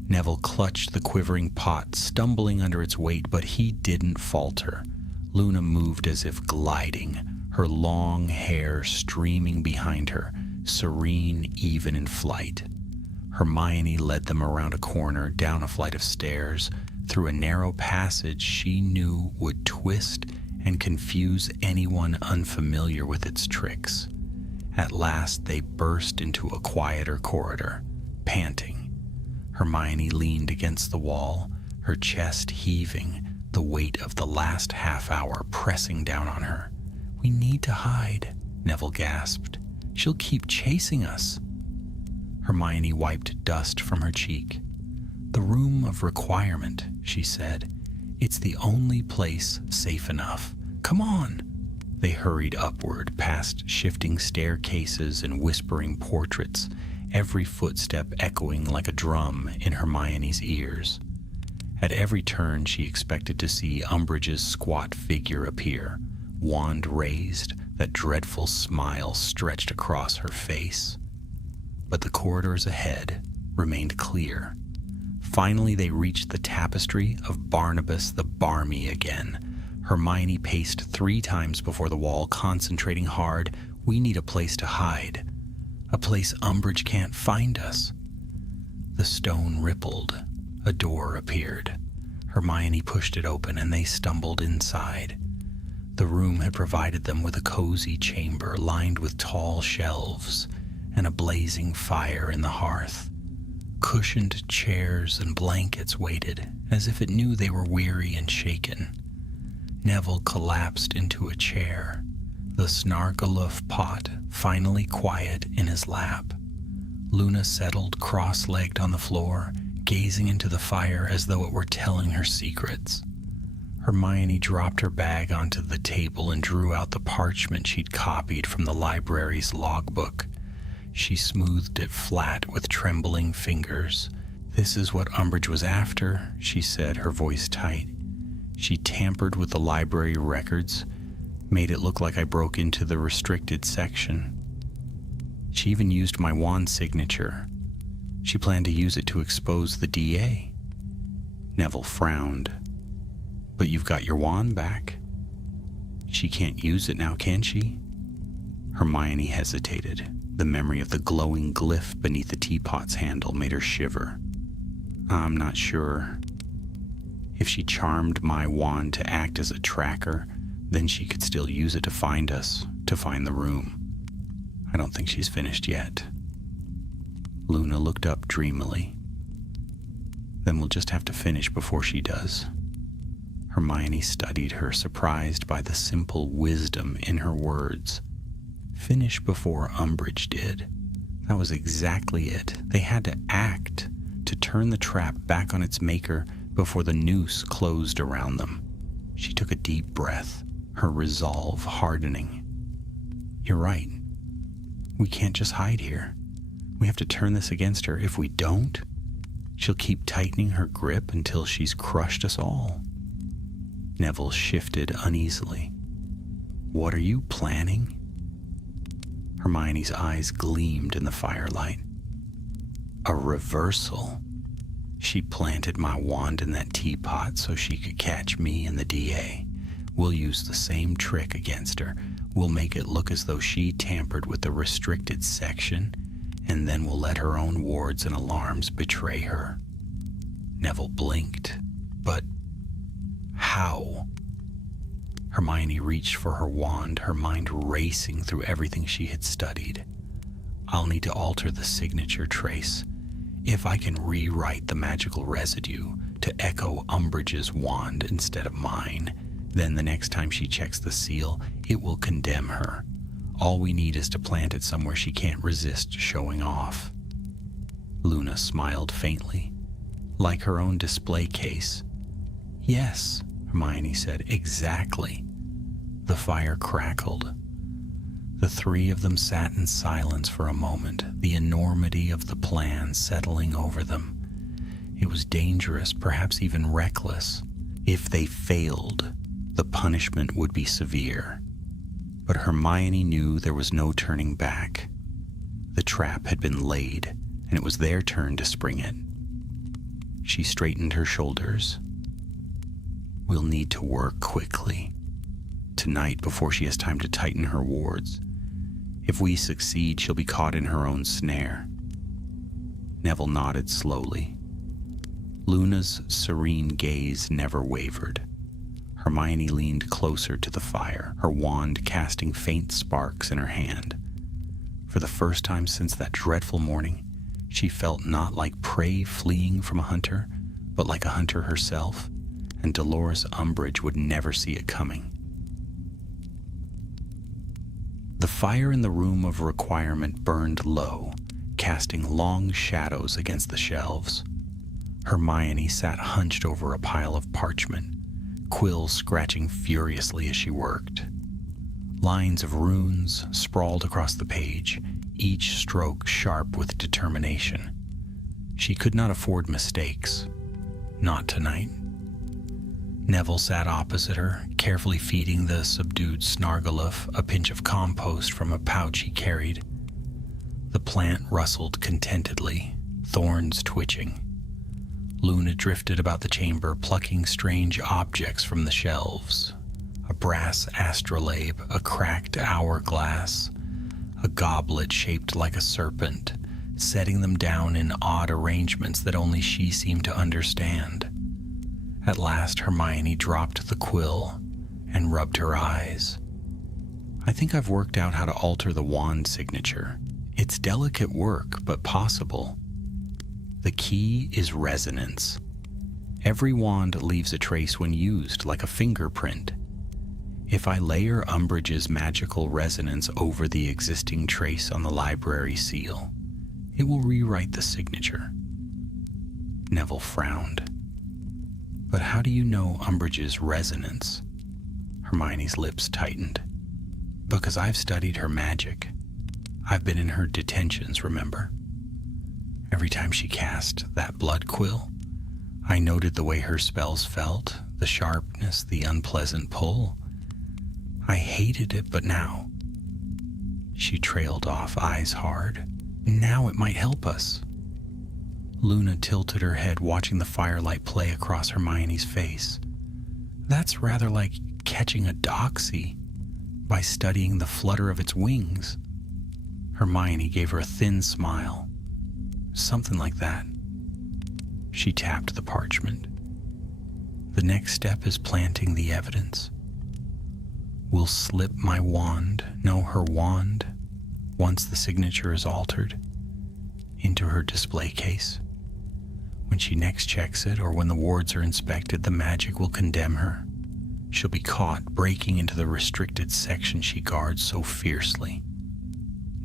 Neville clutched the quivering pot, stumbling under its weight, but he didn't falter. Luna moved as if gliding, her long hair streaming behind her, serene even in flight. Hermione led them around a corner, down a flight of stairs, through a narrow passage she knew would twist and confuse anyone unfamiliar with its tricks. At last they burst into a quieter corridor, panting. Hermione leaned against the wall, her chest heaving, the weight of the last half hour pressing down on her. "We need to hide," Neville gasped. "She'll keep chasing us." Hermione wiped dust from her cheek. "The room of requirement," she said. "It's the only place safe enough. Come on." They hurried upward, past shifting staircases and whispering portraits, every footstep echoing like a drum in Hermione's ears. At every turn she expected to see Umbridge's squat figure appear, wand raised, that dreadful smile stretched across her face. But the corridors ahead remained clear. Finally they reached the tapestry of Barnabas the Barmy again. Hermione paced 3 times before the wall, concentrating hard. "We need a place to hide. A place Umbridge can't find us." The stone rippled. A door appeared. Hermione pushed it open and they stumbled inside. The room had provided them with a cozy chamber lined with tall shelves and a blazing fire in the hearth. Cushioned chairs and blankets waited, as if it knew they were weary and shaken. Neville collapsed into a chair, the Snargaloof pot finally quiet in his lap. Luna settled cross-legged on the floor, gazing into the fire as though it were telling her secrets. Hermione dropped her bag onto the table and drew out the parchment she'd copied from the library's logbook. She smoothed it flat with trembling fingers. "This is what Umbridge was after," she said, her voice tight. "She tampered with the library records, made it look like I broke into the restricted section. She even used my wand signature. She planned to use it to expose the DA. Neville frowned. But you've got your wand back. She can't use it now, can she? Hermione hesitated. The memory of the glowing glyph beneath the teapot's handle made her shiver. I'm not sure. If she charmed my wand to act as a tracker, then she could still use it to find us, to find the room. I don't think she's finished yet. Luna looked up dreamily. Then we'll just have to finish before she does. Hermione studied her, surprised by the simple wisdom in her words. Finish before Umbridge did. That was exactly it. They had to act to turn the trap back on its maker before the noose closed around them. She took a deep breath, her resolve hardening. You're right. We can't just hide here. We have to turn this against her. If we don't, she'll keep tightening her grip until she's crushed us all. Neville shifted uneasily. What are you planning? Hermione's eyes gleamed in the firelight. A reversal. She planted my wand in that teapot so she could catch me and the DA. We'll use the same trick against her. We'll make it look as though she tampered with the restricted section, and then we'll let her own wards and alarms betray her. Neville blinked. But how? Hermione reached for her wand, her mind racing through everything she had studied. I'll need to alter the signature trace. If I can rewrite the magical residue to echo Umbridge's wand instead of mine, then the next time she checks the seal, it will condemn her. All we need is to plant it somewhere she can't resist showing off. Luna smiled faintly, like her own display case. Yes, Hermione said, exactly. The fire crackled. The three of them sat in silence for a moment, the enormity of the plan settling over them. It was dangerous, perhaps even reckless. If they failed, the punishment would be severe. But Hermione knew there was no turning back. The trap had been laid, and it was their turn to spring it. She straightened her shoulders. We'll need to work quickly. Tonight, before she has time to tighten her wards. If we succeed, she'll be caught in her own snare. Neville nodded slowly. Luna's serene gaze never wavered. Hermione leaned closer to the fire, her wand casting faint sparks in her hand. For the first time since that dreadful morning, she felt not like prey fleeing from a hunter, but like a hunter herself, and Dolores Umbridge would never see it coming. The fire in the room of requirement burned low, casting long shadows against the shelves. Hermione sat hunched over a pile of parchment, quills scratching furiously as she worked. Lines of runes sprawled across the page, each stroke sharp with determination. She could not afford mistakes. Not tonight. Neville sat opposite her, carefully feeding the subdued Snargaluf a pinch of compost from a pouch he carried. The plant rustled contentedly, thorns twitching. Luna drifted about the chamber, plucking strange objects from the shelves. A brass astrolabe, a cracked hourglass, a goblet shaped like a serpent, setting them down in odd arrangements that only she seemed to understand. At last, Hermione dropped the quill and rubbed her eyes. I think I've worked out how to alter the wand signature. It's delicate work, but possible. The key is resonance. Every wand leaves a trace when used, like a fingerprint. If I layer Umbridge's magical resonance over the existing trace on the library seal, it will rewrite the signature. Neville frowned. But how do you know Umbridge's resonance? Hermione's lips tightened. Because I've studied her magic. I've been in her detentions, remember? Every time she cast that blood quill, I noted the way her spells felt, the sharpness, the unpleasant pull. I hated it, but now... She trailed off, eyes hard. Now it might help us. Luna tilted her head, watching the firelight play across Hermione's face. That's rather like catching a doxy by studying the flutter of its wings. Hermione gave her a thin smile. Something like that. She tapped the parchment. The next step is planting the evidence. We'll slip my wand, no, her wand, once the signature is altered, into her display case. When she next checks it, or when the wards are inspected, the magic will condemn her. She'll be caught breaking into the restricted section she guards so fiercely.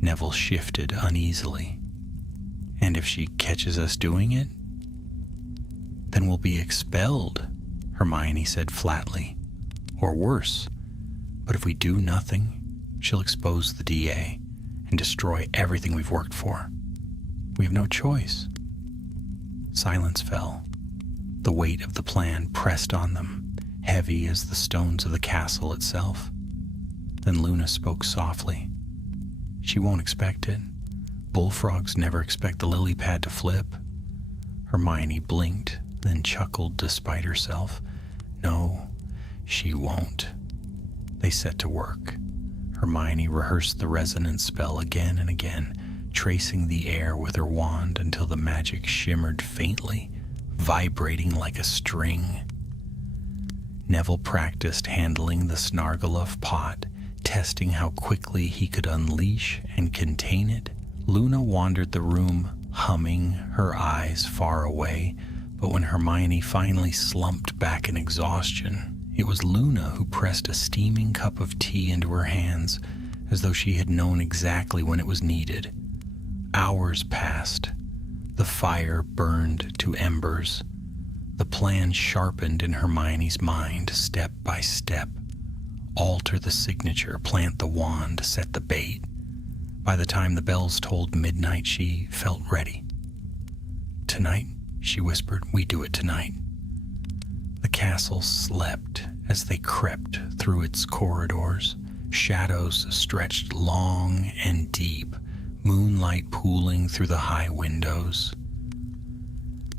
Neville shifted uneasily. And if she catches us doing it, then we'll be expelled, Hermione said flatly. Or worse. But if we do nothing, she'll expose the DA and destroy everything we've worked for. We have no choice. Silence fell. The weight of the plan pressed on them, heavy as the stones of the castle itself. Then Luna spoke softly. She won't expect it. Bullfrogs never expect the lily pad to flip. Hermione blinked, then chuckled despite herself. No, she won't. They set to work. Hermione rehearsed the resonance spell again and again, tracing the air with her wand until the magic shimmered faintly, vibrating like a string. Neville practiced handling the Snargaluff pot, testing how quickly he could unleash and contain it. Luna wandered the room, humming, her eyes far away, but when Hermione finally slumped back in exhaustion, it was Luna who pressed a steaming cup of tea into her hands, as though she had known exactly when it was needed. Hours passed. The fire burned to embers. The plan sharpened in Hermione's mind step by step. Alter the signature, plant the wand, set the bait. By the time the bells tolled midnight, she felt ready. Tonight, she whispered, we do it tonight. The castle slept as they crept through its corridors. Shadows stretched long and deep, moonlight pooling through the high windows.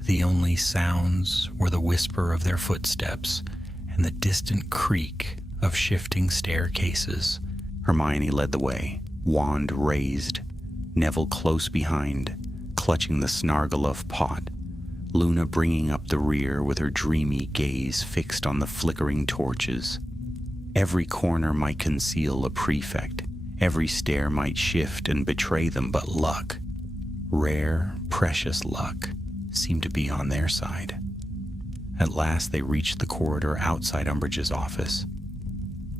The only sounds were the whisper of their footsteps and the distant creak of shifting staircases. Hermione led the way, wand raised, Neville close behind, clutching the Snargaluff pot, Luna bringing up the rear with her dreamy gaze fixed on the flickering torches. Every corner might conceal a prefect, every stair might shift and betray them, but luck, rare, precious luck, seemed to be on their side. At last they reached the corridor outside Umbridge's office.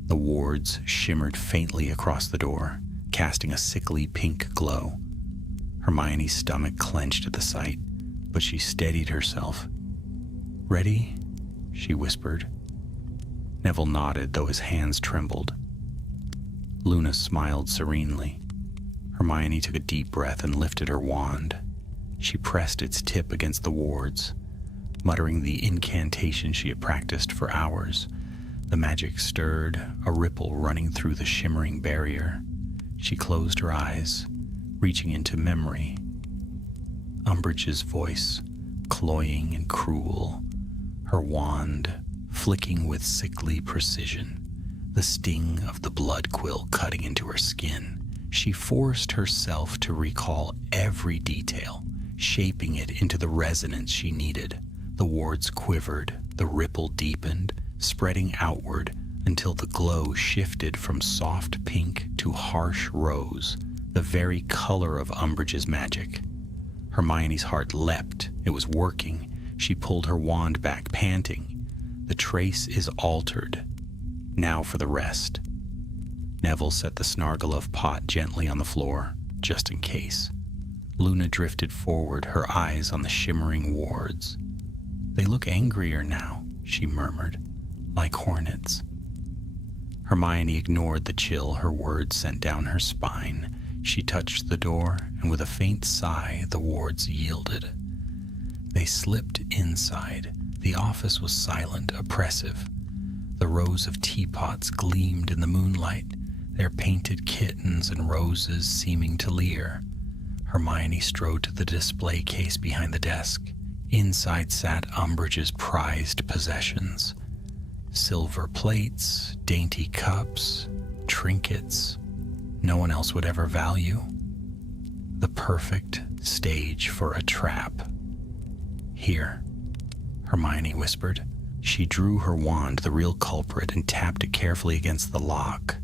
The wards shimmered faintly across the door, casting a sickly pink glow. Hermione's stomach clenched at the sight, but she steadied herself. "Ready?" she whispered. Neville nodded, though his hands trembled. Luna smiled serenely. Hermione took a deep breath and lifted her wand. She pressed its tip against the wards, muttering the incantation she had practiced for hours. The magic stirred, a ripple running through the shimmering barrier. She closed her eyes, reaching into memory. Umbridge's voice, cloying and cruel, her wand flicking with sickly precision, the sting of the blood quill cutting into her skin. She forced herself to recall every detail, shaping it into the resonance she needed. The wards quivered, the ripple deepened, spreading outward until the glow shifted from soft pink to harsh rose, the very color of Umbridge's magic. Hermione's heart leapt. It was working. She pulled her wand back, panting. The trace is altered. Now for the rest. Neville set the Snargaluff pot gently on the floor, just in case. Luna drifted forward, her eyes on the shimmering wards. "They look angrier now," she murmured, "like hornets." Hermione ignored the chill her words sent down her spine. She touched the door, and with a faint sigh, the wards yielded. They slipped inside. The office was silent, oppressive. The rows of teapots gleamed in the moonlight, their painted kittens and roses seeming to leer. Hermione strode to the display case behind the desk. Inside sat Umbridge's prized possessions. Silver plates, dainty cups, trinkets no one else would ever value. The perfect stage for a trap. "Here," Hermione whispered. She drew her wand, the real culprit, and tapped it carefully against the lock.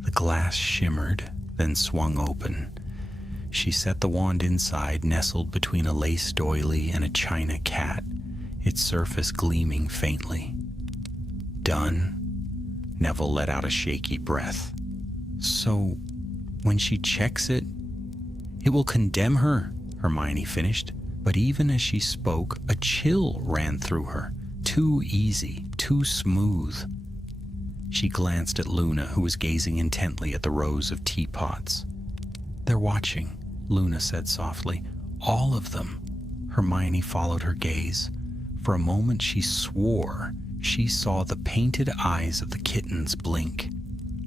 The glass shimmered, then swung open. She set the wand inside, nestled between a lace doily and a china cat, its surface gleaming faintly. "Done?" Neville let out a shaky breath. "So, when she checks it, it will condemn her," Hermione finished. But even as she spoke, a chill ran through her. Too easy, too smooth. She glanced at Luna, who was gazing intently at the rows of teapots. "They're watching," Luna said softly. "All of them." Hermione followed her gaze. For a moment she swore she saw the painted eyes of the kittens blink.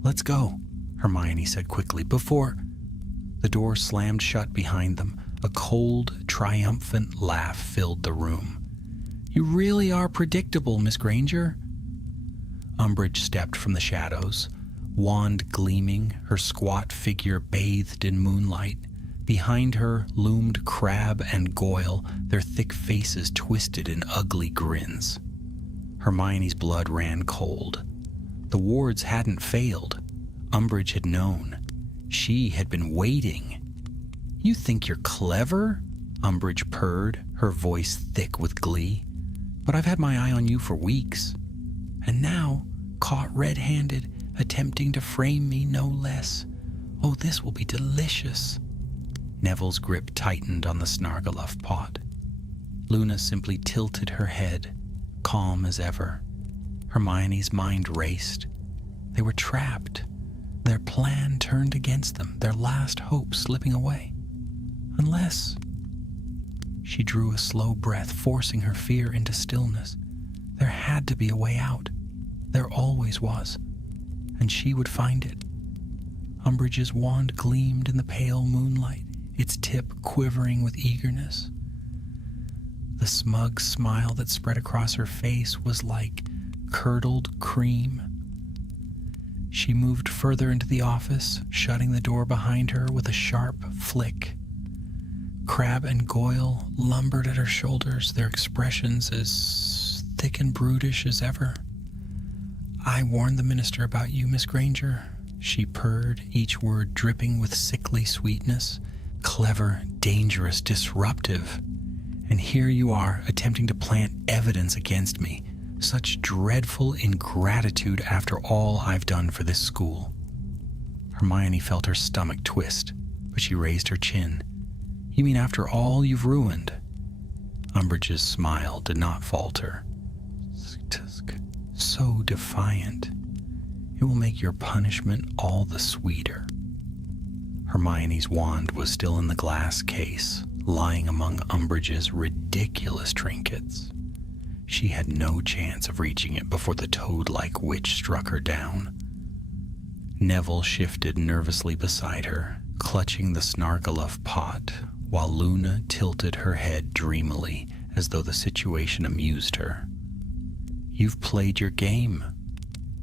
"Let's go," Hermione said quickly, "before—" The door slammed shut behind them. A cold, triumphant laugh filled the room. "You really are predictable, Miss Granger." Umbridge stepped from the shadows, wand gleaming, her squat figure bathed in moonlight. Behind her loomed Crabbe and Goyle, their thick faces twisted in ugly grins. Hermione's blood ran cold. The wards hadn't failed. Umbridge had known. She had been waiting. "You think you're clever?" Umbridge purred, her voice thick with glee. "But I've had my eye on you for weeks. And now, caught red-handed, attempting to frame me no less. Oh, this will be delicious." Neville's grip tightened on the Snargaluff pot. Luna simply tilted her head, calm as ever. Hermione's mind raced. They were trapped. Their plan turned against them, their last hope slipping away. Unless... She drew a slow breath, forcing her fear into stillness. There had to be a way out. There always was. And she would find it. Umbridge's wand gleamed in the pale moonlight, its tip quivering with eagerness. The smug smile that spread across her face was like curdled cream. She moved further into the office, shutting the door behind her with a sharp flick. Crabbe and Goyle lumbered at her shoulders, their expressions as thick and brutish as ever. "I warned the minister about you, Miss Granger," she purred, each word dripping with sickly sweetness. "Clever, dangerous, disruptive. And here you are, attempting to plant evidence against me. Such dreadful ingratitude after all I've done for this school." Hermione felt her stomach twist, but she raised her chin. "You mean after all you've ruined?" Umbridge's smile did not falter. "So defiant. It will make your punishment all the sweeter." Hermione's wand was still in the glass case, lying among Umbridge's ridiculous trinkets. She had no chance of reaching it before the toad-like witch struck her down. Neville shifted nervously beside her, clutching the Snargaluff pot, while Luna tilted her head dreamily as though the situation amused her. "You've played your game,"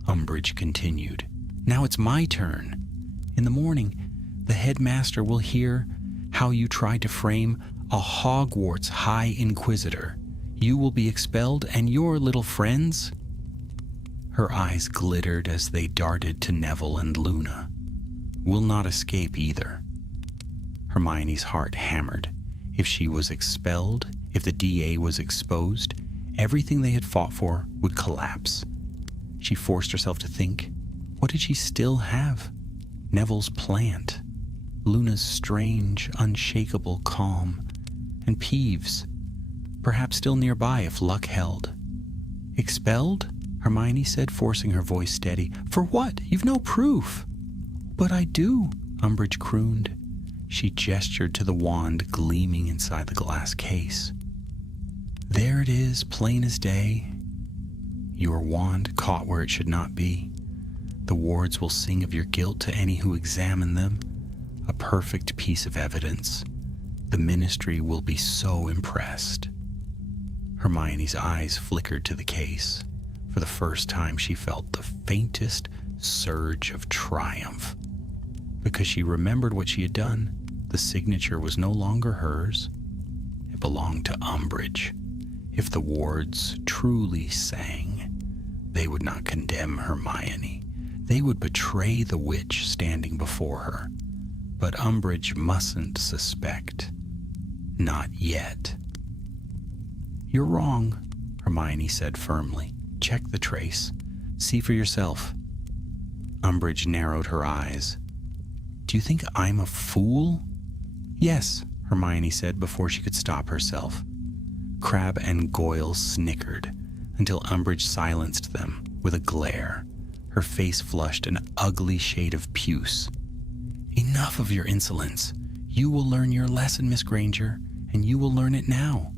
Umbridge continued. "Now it's my turn. In the morning, the headmaster will hear how you tried to frame a Hogwarts High Inquisitor. You will be expelled, and your little friends—" Her eyes glittered as they darted to Neville and Luna. "Will not escape either." Hermione's heart hammered. If she was expelled, if the DA was exposed, everything they had fought for would collapse. She forced herself to think, what did she still have? Neville's plant, Luna's strange, unshakable calm, and Peeves, perhaps still nearby if luck held. "Expelled?" Hermione said, forcing her voice steady. "For what? You've no proof." "But I do," Umbridge crooned. She gestured to the wand gleaming inside the glass case. "There it is, plain as day. Your wand caught where it should not be. The wards will sing of your guilt to any who examine them. A perfect piece of evidence. The ministry will be so impressed." Hermione's eyes flickered to the case. For the first time, she felt the faintest surge of triumph. Because she remembered what she had done. The signature was no longer hers. It belonged to Umbridge. If the wards truly sang, they would not condemn Hermione. They would betray the witch standing before her. But Umbridge mustn't suspect. Not yet. "You're wrong," Hermione said firmly. "Check the trace. See for yourself." Umbridge narrowed her eyes. "Do you think I'm a fool?" "Yes," Hermione said before she could stop herself. Crabbe and Goyle snickered until Umbridge silenced them with a glare. Her face flushed an ugly shade of puce. "Enough of your insolence. You will learn your lesson, Miss Granger, and you will learn it now."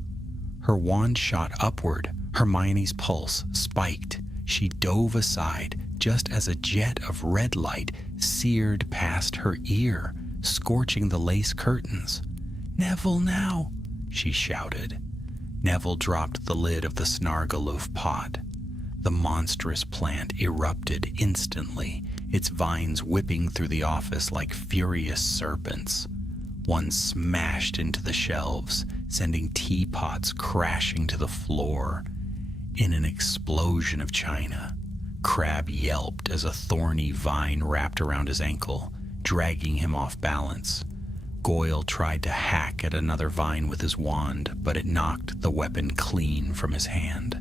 Her wand shot upward. Hermione's pulse spiked. She dove aside just as a jet of red light seared past her ear, scorching the lace curtains. "Neville, now!" she shouted. Neville dropped the lid of the Snargaloof pot. The monstrous plant erupted instantly, its vines whipping through the office like furious serpents. One smashed into the shelves, sending teapots crashing to the floor. In an explosion of china, Crabbe yelped as a thorny vine wrapped around his ankle, dragging him off balance. Goyle tried to hack at another vine with his wand, but it knocked the weapon clean from his hand.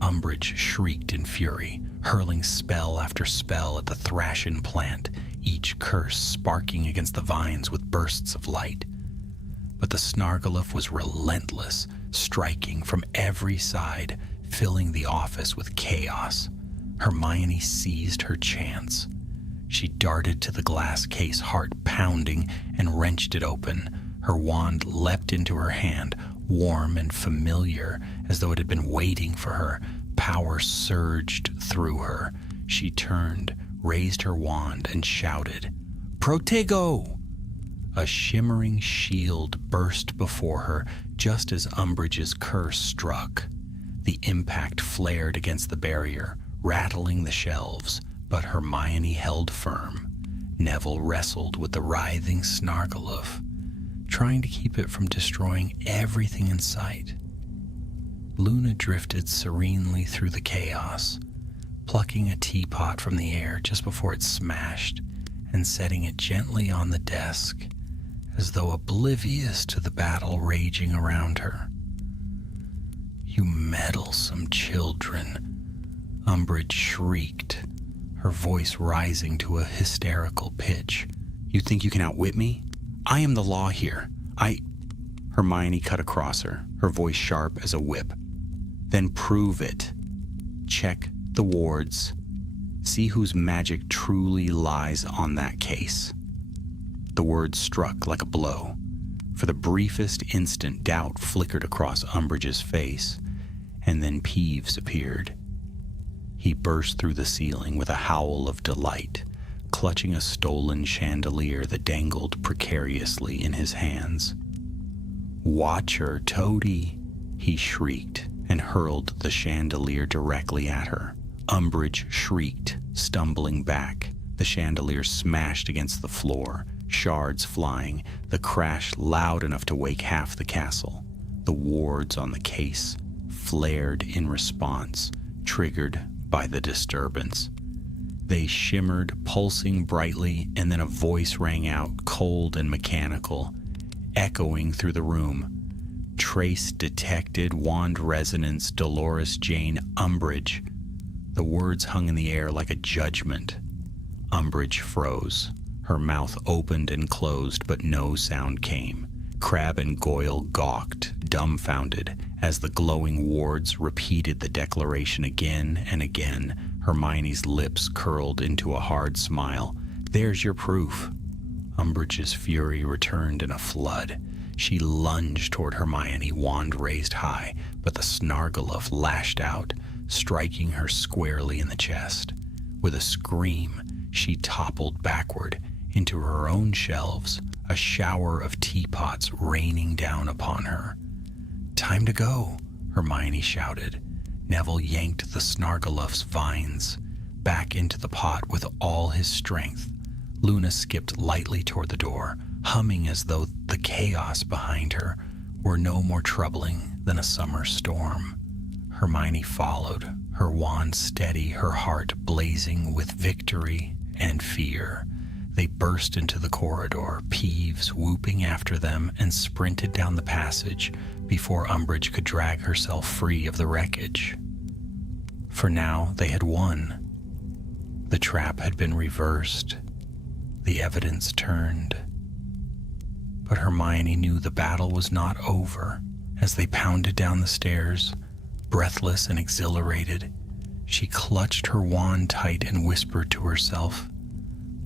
Umbridge shrieked in fury, hurling spell after spell at the Thrashin plant, each curse sparking against the vines with bursts of light. But the Snargaloof was relentless, striking from every side, filling the office with chaos. Hermione seized her chance. She darted to the glass case, heart pounding, and wrenched it open. Her wand leapt into her hand, warm and familiar, as though it had been waiting for her. Power surged through her. She turned, raised her wand, and shouted, "Protego!" A shimmering shield burst before her just as Umbridge's curse struck. The impact flared against the barrier, rattling the shelves, but Hermione held firm. Neville wrestled with the writhing Snargaloof, trying to keep it from destroying everything in sight. Luna drifted serenely through the chaos, plucking a teapot from the air just before it smashed and setting it gently on the desk, as though oblivious to the battle raging around her. "You meddlesome children," Umbridge shrieked, her voice rising to a hysterical pitch. "You think you can outwit me? I am the law here. Hermione cut across her, her voice sharp as a whip. "Then prove it. Check the wards. See whose magic truly lies on that case." The words struck like a blow. For the briefest instant, doubt flickered across Umbridge's face, and then Peeves appeared. He burst through the ceiling with a howl of delight, clutching a stolen chandelier that dangled precariously in his hands. "Watch her, Toady!" he shrieked, and hurled the chandelier directly at her. Umbridge shrieked, stumbling back. The chandelier smashed against the floor, shards flying, the crash loud enough to wake half the castle. The wards on the case flared in response, triggered by the disturbance. They shimmered, pulsing brightly, and then a voice rang out, cold and mechanical, echoing through the room. "Trace detected, wand resonance, Dolores Jane Umbridge." The words hung in the air like a judgment. Umbridge froze. Her mouth opened and closed, but no sound came. Crabbe and Goyle gawked, dumbfounded, as the glowing wards repeated the declaration again and again. Hermione's lips curled into a hard smile. "There's your proof." Umbridge's fury returned in a flood. She lunged toward Hermione, wand raised high, but the Snargaloof lashed out, striking her squarely in the chest. With a scream, she toppled backward, into her own shelves, a shower of teapots raining down upon her. "Time to go," Hermione shouted. Neville yanked the Snargaluff's vines back into the pot with all his strength. Luna skipped lightly toward the door, humming as though the chaos behind her were no more troubling than a summer storm. Hermione followed, her wand steady, her heart blazing with victory and fear. They burst into the corridor, Peeves whooping after them, and sprinted down the passage before Umbridge could drag herself free of the wreckage. For now they had won. The trap had been reversed. The evidence turned. But Hermione knew the battle was not over. As they pounded down the stairs, breathless and exhilarated, she clutched her wand tight and whispered to herself,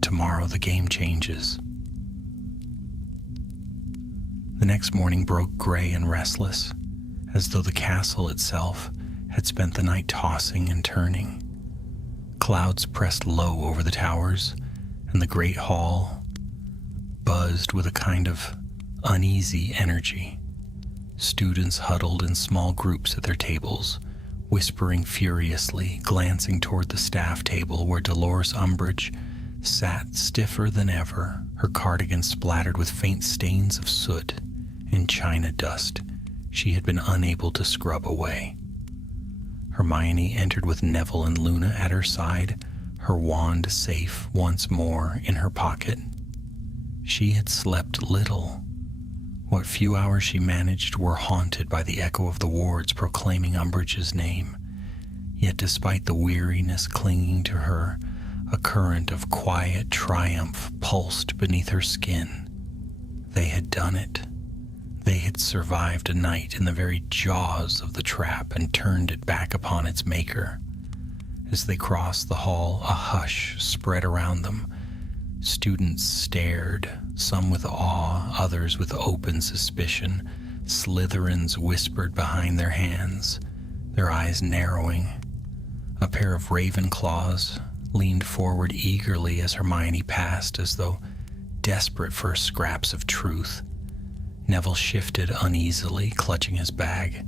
"Tomorrow the game changes." The next morning broke gray and restless, as though the castle itself had spent the night tossing and turning. Clouds pressed low over the towers, and the great hall buzzed with a kind of uneasy energy. Students huddled in small groups at their tables, whispering furiously, glancing toward the staff table where Dolores Umbridge sat stiffer than ever, her cardigan splattered with faint stains of soot and china dust she had been unable to scrub away. Hermione entered with Neville and Luna at her side, her wand safe once more in her pocket. She had slept little. What few hours she managed were haunted by the echo of the wards proclaiming Umbridge's name. Yet despite the weariness clinging to her, a current of quiet triumph pulsed beneath her skin. They had done it. They had survived a night in the very jaws of the trap and turned it back upon its maker. As they crossed the hall, a hush spread around them. Students stared, some with awe, others with open suspicion. Slytherins whispered behind their hands, their eyes narrowing. A pair of Ravenclaws leaned forward eagerly as Hermione passed, as though desperate for scraps of truth. Neville shifted uneasily, clutching his bag.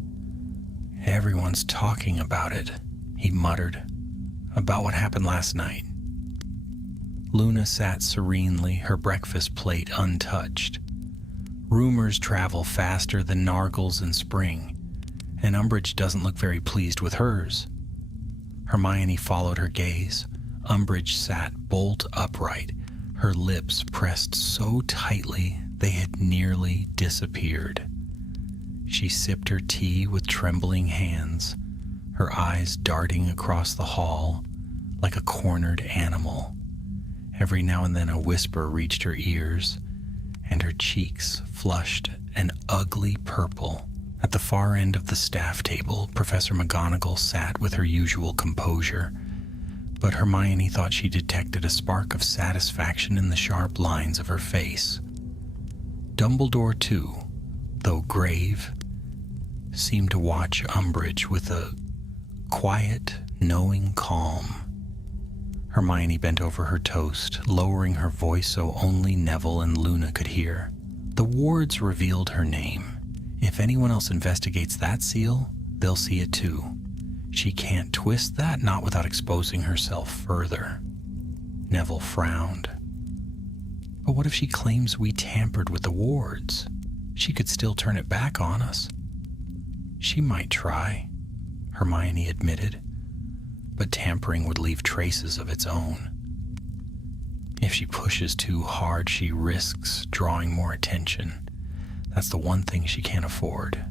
"Everyone's talking about it," he muttered. "About what happened last night." Luna sat serenely, her breakfast plate untouched. Rumors travel faster than nargles in spring, and Umbridge doesn't look very pleased with hers. Hermione followed her gaze. Umbridge sat bolt upright, her lips pressed so tightly they had nearly disappeared. She sipped her tea with trembling hands, her eyes darting across the hall like a cornered animal. Every now and then a whisper reached her ears, and her cheeks flushed an ugly purple. At the far end of the staff table, Professor McGonagall sat with her usual composure, but Hermione thought she detected a spark of satisfaction in the sharp lines of her face. Dumbledore, too, though grave, seemed to watch Umbridge with a quiet, knowing calm. Hermione bent over her toast, lowering her voice so only Neville and Luna could hear. "The wards revealed her name. If anyone else investigates that seal, they'll see it too. She can't twist that, not without exposing herself further." Neville frowned. "But what if she claims we tampered with the wards? She could still turn it back on us." "She might try," Hermione admitted, "but tampering would leave traces of its own. If she pushes too hard, she risks drawing more attention. That's the one thing she can't afford."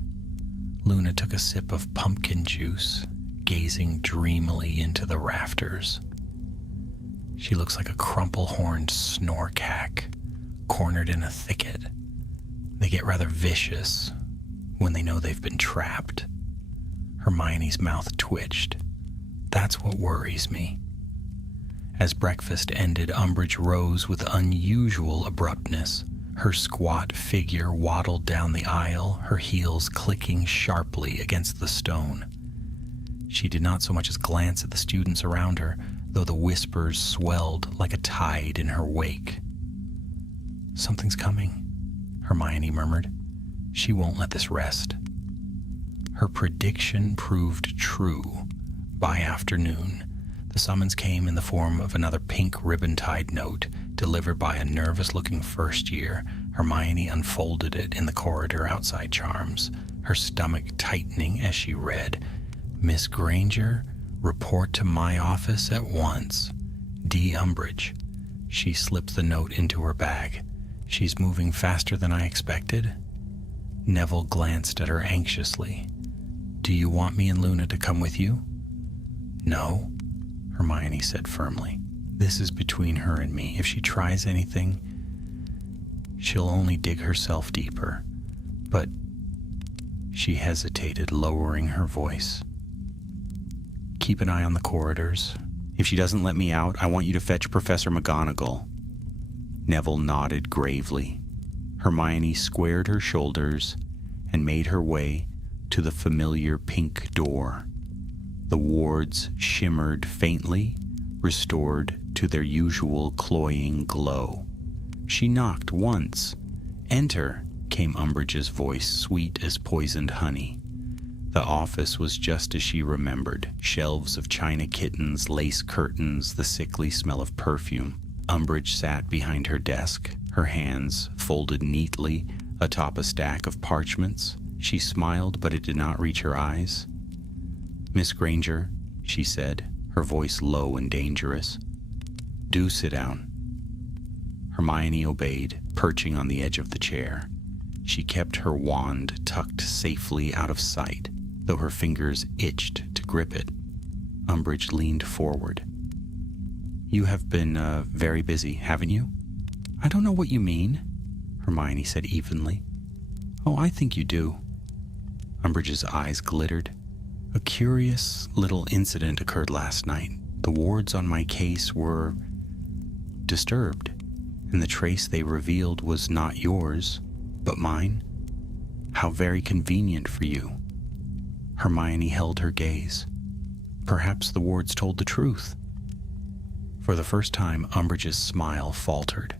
Luna took a sip of pumpkin juice, gazing dreamily into the rafters. "She looks like a crumple-horned snorkack, cornered in a thicket. They get rather vicious when they know they've been trapped." Hermione's mouth twitched. "That's what worries me." As breakfast ended, Umbridge rose with unusual abruptness. Her squat figure waddled down the aisle, her heels clicking sharply against the stone. She did not so much as glance at the students around her, though the whispers swelled like a tide in her wake. Something's coming, Hermione murmured. She won't let this rest. Her prediction proved true. By afternoon, the summons came in the form of another pink ribbon-tied note delivered by a nervous-looking first year. Hermione unfolded it in the corridor outside Charms, her stomach tightening as she read, "Miss Granger, report to my office at once. D. Umbridge." She slipped the note into her bag. "She's moving faster than I expected." Neville glanced at her anxiously. "Do you want me and Luna to come with you?" "No," Hermione said firmly. "This is between her and me. If she tries anything, she'll only dig herself deeper." But she hesitated, lowering her voice. "Keep an eye on the corridors. If she doesn't let me out, I want you to fetch Professor McGonagall." Neville nodded gravely. Hermione squared her shoulders and made her way to the familiar pink door. The wards shimmered faintly, restored to their usual cloying glow. She knocked once. "Enter," came Umbridge's voice, sweet as poisoned honey. The office was just as she remembered. Shelves of china kittens, lace curtains, the sickly smell of perfume. Umbridge sat behind her desk, her hands folded neatly atop a stack of parchments. She smiled, but it did not reach her eyes. "Miss Granger," she said, her voice low and dangerous. "Do sit down." Hermione obeyed, perching on the edge of the chair. She kept her wand tucked safely out of sight, though her fingers itched to grip it. Umbridge leaned forward. "You have been very busy, haven't you?" "I don't know what you mean," Hermione said evenly. "Oh, I think you do." Umbridge's eyes glittered. "A curious little incident occurred last night. The wards on my case were disturbed, and the trace they revealed was not yours, but mine. How very convenient for you." Hermione held her gaze. Perhaps the wards told the truth. For the first time, Umbridge's smile faltered.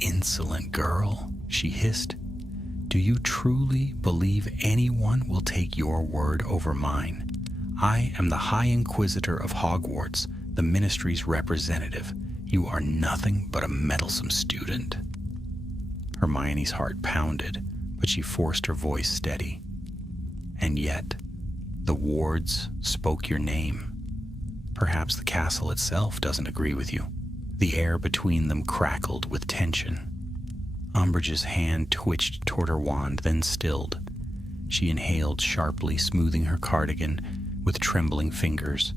"Insolent girl," she hissed. "Do you truly believe anyone will take your word over mine? I am the High Inquisitor of Hogwarts, the Ministry's representative. You are nothing but a meddlesome student." Hermione's heart pounded, but she forced her voice steady. "And yet, the wards spoke your name. Perhaps the castle itself doesn't agree with you." The air between them crackled with tension. Umbridge's hand twitched toward her wand, then stilled. She inhaled sharply, smoothing her cardigan with trembling fingers.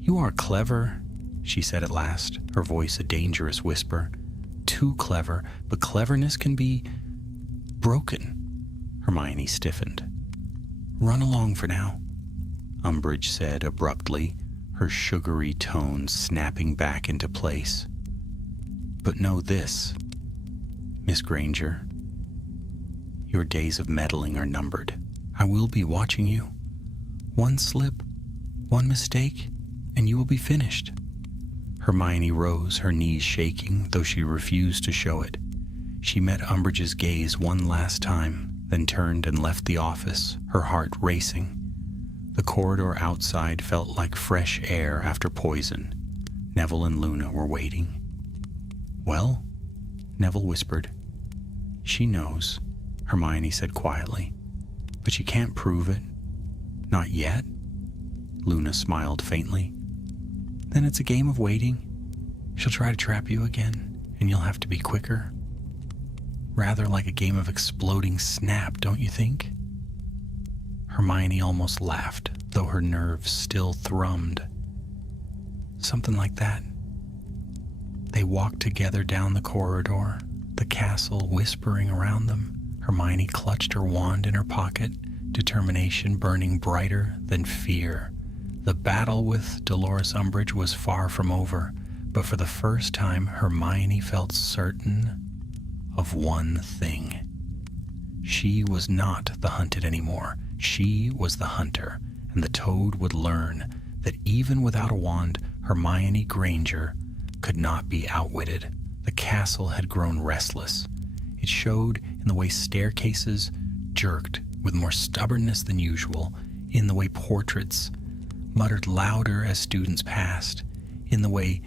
"You are clever," she said at last, her voice a dangerous whisper. "Too clever, but cleverness can be broken." Hermione stiffened. "Run along for now," Umbridge said abruptly, her sugary tones snapping back into place. "But know this, Miss Granger, your days of meddling are numbered. I will be watching you. One slip, one mistake, and you will be finished." Hermione rose, her knees shaking, though she refused to show it. She met Umbridge's gaze one last time, then turned and left the office, her heart racing. The corridor outside felt like fresh air after poison. Neville and Luna were waiting. "Well?" Neville whispered. "She knows," Hermione said quietly. "But she can't prove it. Not yet." Luna smiled faintly. "Then it's a game of waiting. She'll try to trap you again, and you'll have to be quicker. Rather like a game of exploding snap, don't you think?" Hermione almost laughed, though her nerves still thrummed. "Something like that." They walked together down the corridor, the castle whispering around them. Hermione clutched her wand in her pocket, determination burning brighter than fear. The battle with Dolores Umbridge was far from over, but for the first time Hermione felt certain of one thing. She was not the hunted anymore. She was the hunter, and the Toad would learn that even without a wand, Hermione Granger could not be outwitted. The castle had grown restless. It showed in the way staircases jerked with more stubbornness than usual, in the way portraits muttered louder as students passed, in the way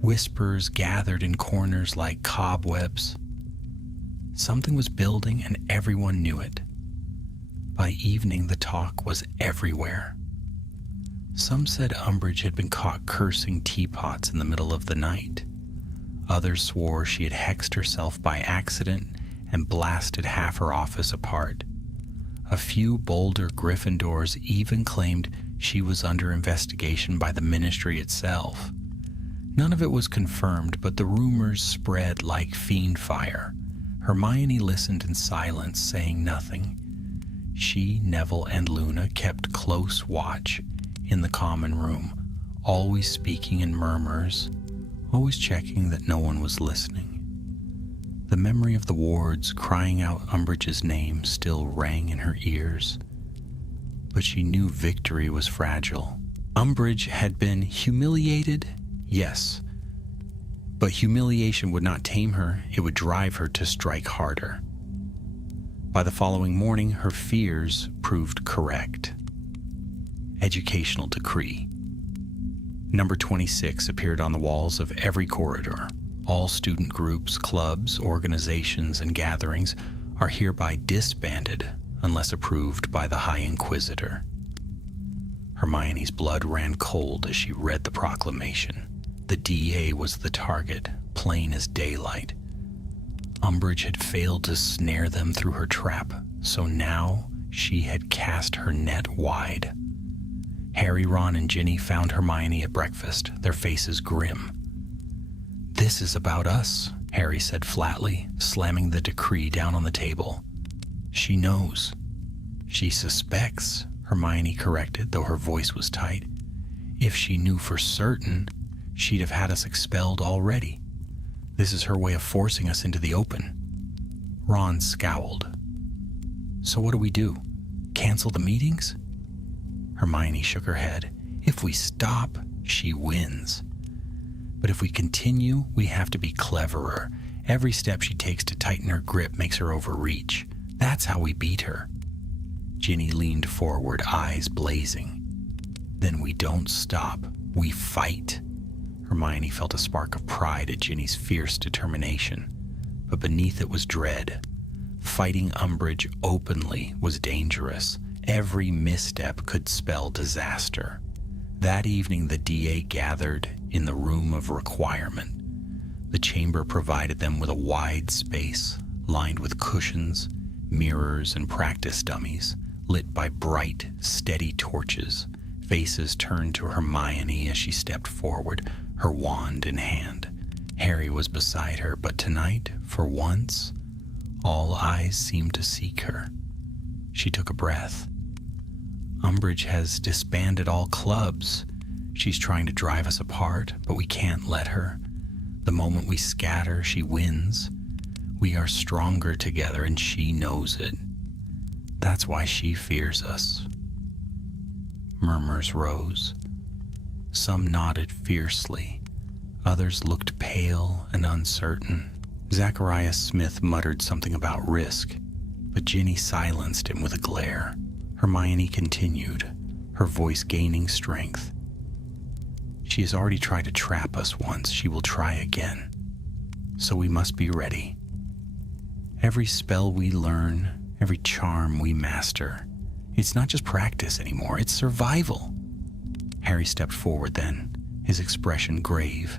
whispers gathered in corners like cobwebs. Something was building and everyone knew it. By evening, the talk was everywhere. Some said Umbridge had been caught cursing teapots in the middle of the night. Others swore she had hexed herself by accident and blasted half her office apart. A few bolder Gryffindors even claimed she was under investigation by the Ministry itself. None of it was confirmed, but the rumors spread like fiend fire. Hermione listened in silence, saying nothing. She, Neville, and Luna kept close watch in the common room, always speaking in murmurs, always checking that no one was listening. The memory of the wards crying out Umbridge's name still rang in her ears, but she knew victory was fragile. Umbridge had been humiliated, yes, but humiliation would not tame her, it would drive her to strike harder. By the following morning, her fears proved correct. Educational decree. Number 26 appeared on the walls of every corridor. All student groups, clubs, organizations, and gatherings are hereby disbanded unless approved by the High Inquisitor. Hermione's blood ran cold as she read the proclamation. The DA was the target, plain as daylight. Umbridge had failed to snare them through her trap, so now she had cast her net wide. Harry, Ron, and Ginny found Hermione at breakfast, their faces grim. "This is about us," Harry said flatly, slamming the decree down on the table. "She knows." "She suspects," Hermione corrected, though her voice was tight. "If she knew for certain, she'd have had us expelled already. This is her way of forcing us into the open." Ron scowled. "So what do we do? Cancel the meetings?" Hermione shook her head. "If we stop, she wins. But if we continue, we have to be cleverer. Every step she takes to tighten her grip makes her overreach. That's how we beat her." Ginny leaned forward, eyes blazing. "Then we don't stop. We fight." Hermione felt a spark of pride at Ginny's fierce determination, but beneath it was dread. Fighting Umbridge openly was dangerous. Every misstep could spell disaster. That evening, the DA gathered in the room of requirement. The chamber provided them with a wide space, lined with cushions, mirrors, and practice dummies, lit by bright, steady torches. Faces turned to Hermione as she stepped forward, her wand in hand. Harry was beside her, but tonight, for once, all eyes seemed to seek her. She took a breath. "Umbridge has disbanded all clubs. She's trying to drive us apart, but we can't let her. The moment we scatter, she wins. We are stronger together, and she knows it. That's why she fears us." Murmurs rose. Some nodded fiercely. Others looked pale and uncertain. Zacharias Smith muttered something about risk, but Ginny silenced him with a glare. Hermione continued, her voice gaining strength. "She has already tried to trap us once. She will try again. So we must be ready. Every spell we learn, every charm we master, it's not just practice anymore, it's survival." Harry stepped forward then, his expression grave.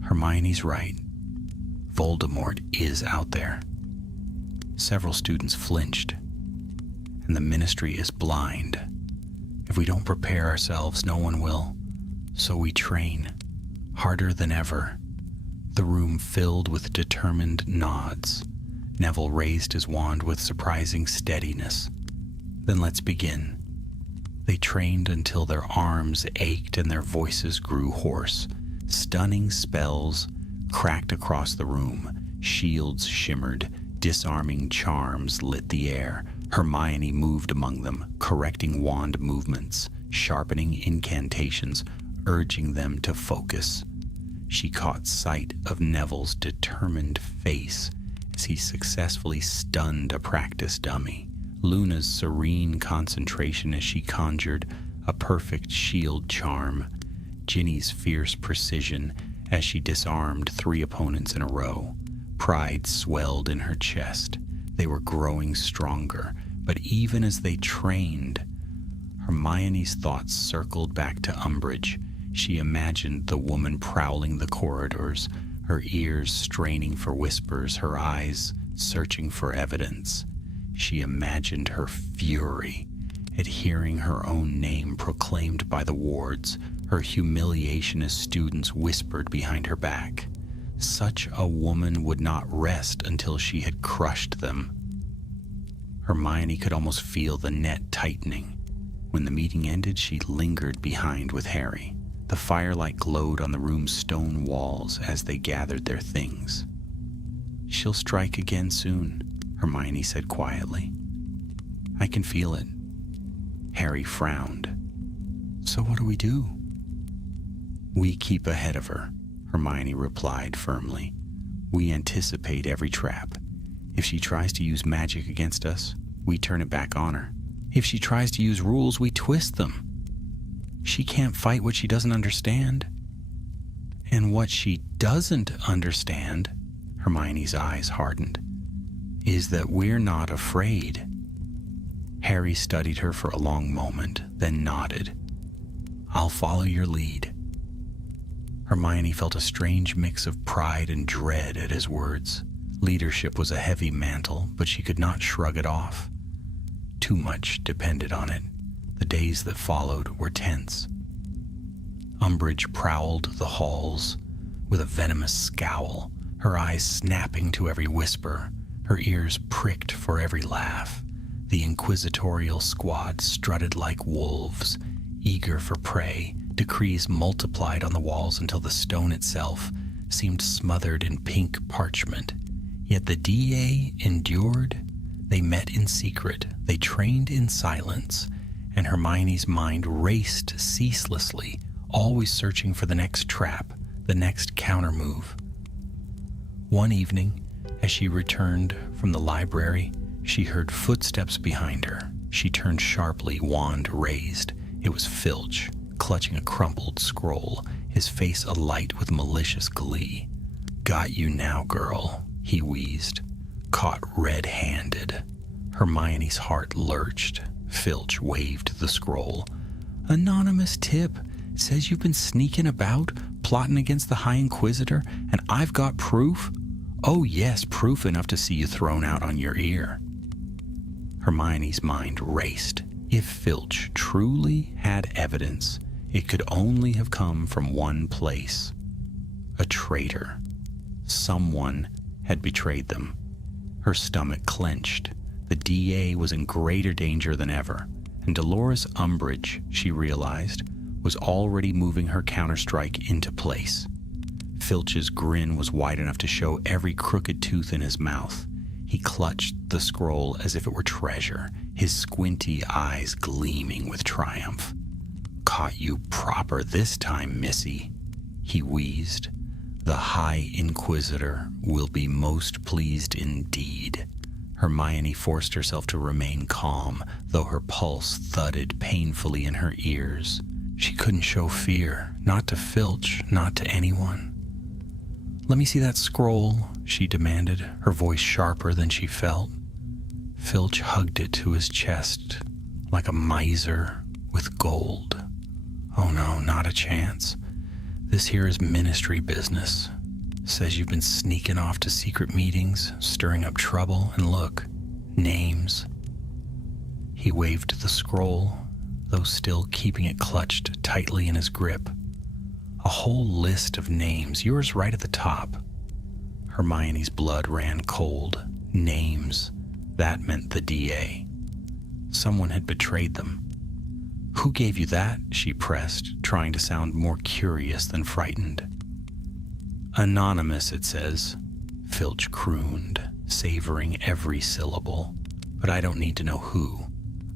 "Hermione's right. Voldemort is out there." Several students flinched. "And the Ministry is blind. If we don't prepare ourselves, no one will. So we train, harder than ever." The room filled with determined nods. Neville raised his wand with surprising steadiness. "Then let's begin." They trained until their arms ached and their voices grew hoarse. Stunning spells cracked across the room. Shields shimmered. Disarming charms lit the air. Hermione moved among them, correcting wand movements, sharpening incantations, urging them to focus. she caught sight of Neville's determined face as he successfully stunned a practice dummy, Luna's serene concentration as she conjured a perfect shield charm, Ginny's fierce precision as she disarmed 3 opponents in a row. Pride swelled in her chest. They were growing stronger, but even as they trained, Hermione's thoughts circled back to Umbridge. She imagined the woman prowling the corridors, her ears straining for whispers, her eyes searching for evidence. She imagined her fury at hearing her own name proclaimed by the wards, her humiliation as students whispered behind her back. Such a woman would not rest until she had crushed them. Hermione could almost feel the net tightening. When the meeting ended, she lingered behind with Harry. The firelight glowed on the room's stone walls as they gathered their things. "She'll strike again soon," Hermione said quietly. "I can feel it." Harry frowned. "So what do we do?" "We keep ahead of her," Hermione replied firmly. "We anticipate every trap. If she tries to use magic against us, we turn it back on her. If she tries to use rules, we twist them. She can't fight what she doesn't understand." "And what she doesn't understand," Hermione's eyes hardened, "is that we're not afraid." Harry studied her for a long moment, then nodded. "I'll follow your lead." Hermione felt a strange mix of pride and dread at his words. Leadership was a heavy mantle, but she could not shrug it off. Too much depended on it. The days that followed were tense. Umbridge prowled the halls with a venomous scowl, her eyes snapping to every whisper, her ears pricked for every laugh. The inquisitorial squad strutted like wolves, eager for prey. Decrees multiplied on the walls until the stone itself seemed smothered in pink parchment. Yet the DA endured. They met in secret, they trained in silence, and Hermione's mind raced ceaselessly, always searching for the next trap, the next countermove. One evening, as she returned from the library, she heard footsteps behind her. She turned sharply, wand raised. It was Filch, clutching a crumpled scroll, his face alight with malicious glee. "Got you now, girl," he wheezed. "Caught red-handed." Hermione's heart lurched. Filch waved the scroll. "Anonymous tip. Says you've been sneaking about, plotting against the High Inquisitor, and I've got proof? Oh yes, proof enough to see you thrown out on your ear." Hermione's mind raced. If Filch truly had evidence, it could only have come from one place. A traitor. Someone had betrayed them. Her stomach clenched. The DA was in greater danger than ever, and Dolores Umbridge, she realized, was already moving her counterstrike into place. Filch's grin was wide enough to show every crooked tooth in his mouth. He clutched the scroll as if it were treasure, his squinty eyes gleaming with triumph. "Caught you proper this time, missy," he wheezed. "The High Inquisitor will be most pleased indeed." Hermione forced herself to remain calm, though her pulse thudded painfully in her ears. She couldn't show fear, not to Filch, not to anyone. "Let me see that scroll," she demanded, her voice sharper than she felt. Filch hugged it to his chest like a miser with gold. "Oh no, not a chance. This here is ministry business. Says you've been sneaking off to secret meetings, stirring up trouble, and look, names." He waved the scroll, though still keeping it clutched tightly in his grip. "A whole list of names, yours right at the top." Hermione's blood ran cold. Names. That meant the DA. Someone had betrayed them. "Who gave you that?" she pressed, trying to sound more curious than frightened. "Anonymous, it says," Filch crooned, savoring every syllable. "But I don't need to know who.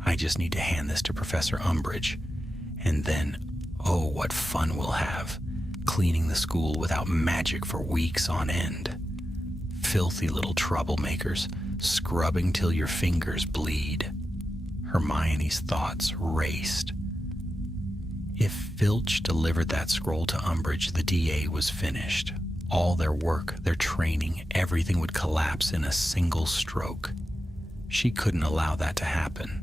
I just need to hand this to Professor Umbridge. And then, oh, what fun we'll have. cleaning the school without magic for weeks on end. Filthy little troublemakers, scrubbing till your fingers bleed. Hermione's thoughts raced. If Filch delivered that scroll to Umbridge, the DA was finished. All their work, their training, everything would collapse in a single stroke. She couldn't allow that to happen.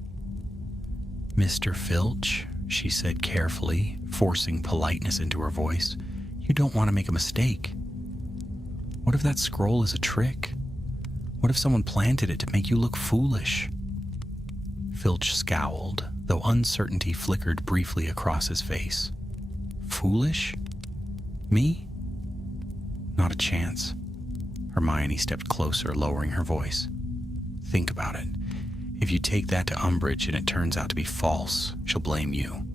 "Mr. Filch," she said carefully, forcing politeness into her voice, "you don't want to make a mistake. What if that scroll is a trick? What if someone planted it to make you look foolish?" Filch scowled, though uncertainty flickered briefly across his face. "Foolish? Me? Not a chance." Hermione stepped closer, lowering her voice. "Think about it. If you take that to Umbridge and it turns out to be false, she'll blame you.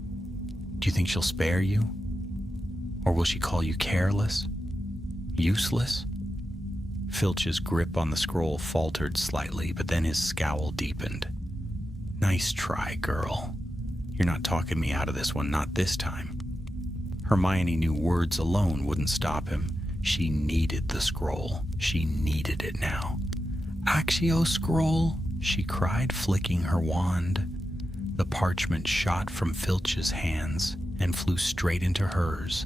Do you think she'll spare you? Or will she call you careless? Useless?" Filch's grip on the scroll faltered slightly, but then his scowl deepened. "Nice try, girl. You're not talking me out of this one, not this time." Hermione knew words alone wouldn't stop him. She needed the scroll. She needed it now. "Accio scroll!" she cried, flicking her wand. The parchment shot from Filch's hands and flew straight into hers.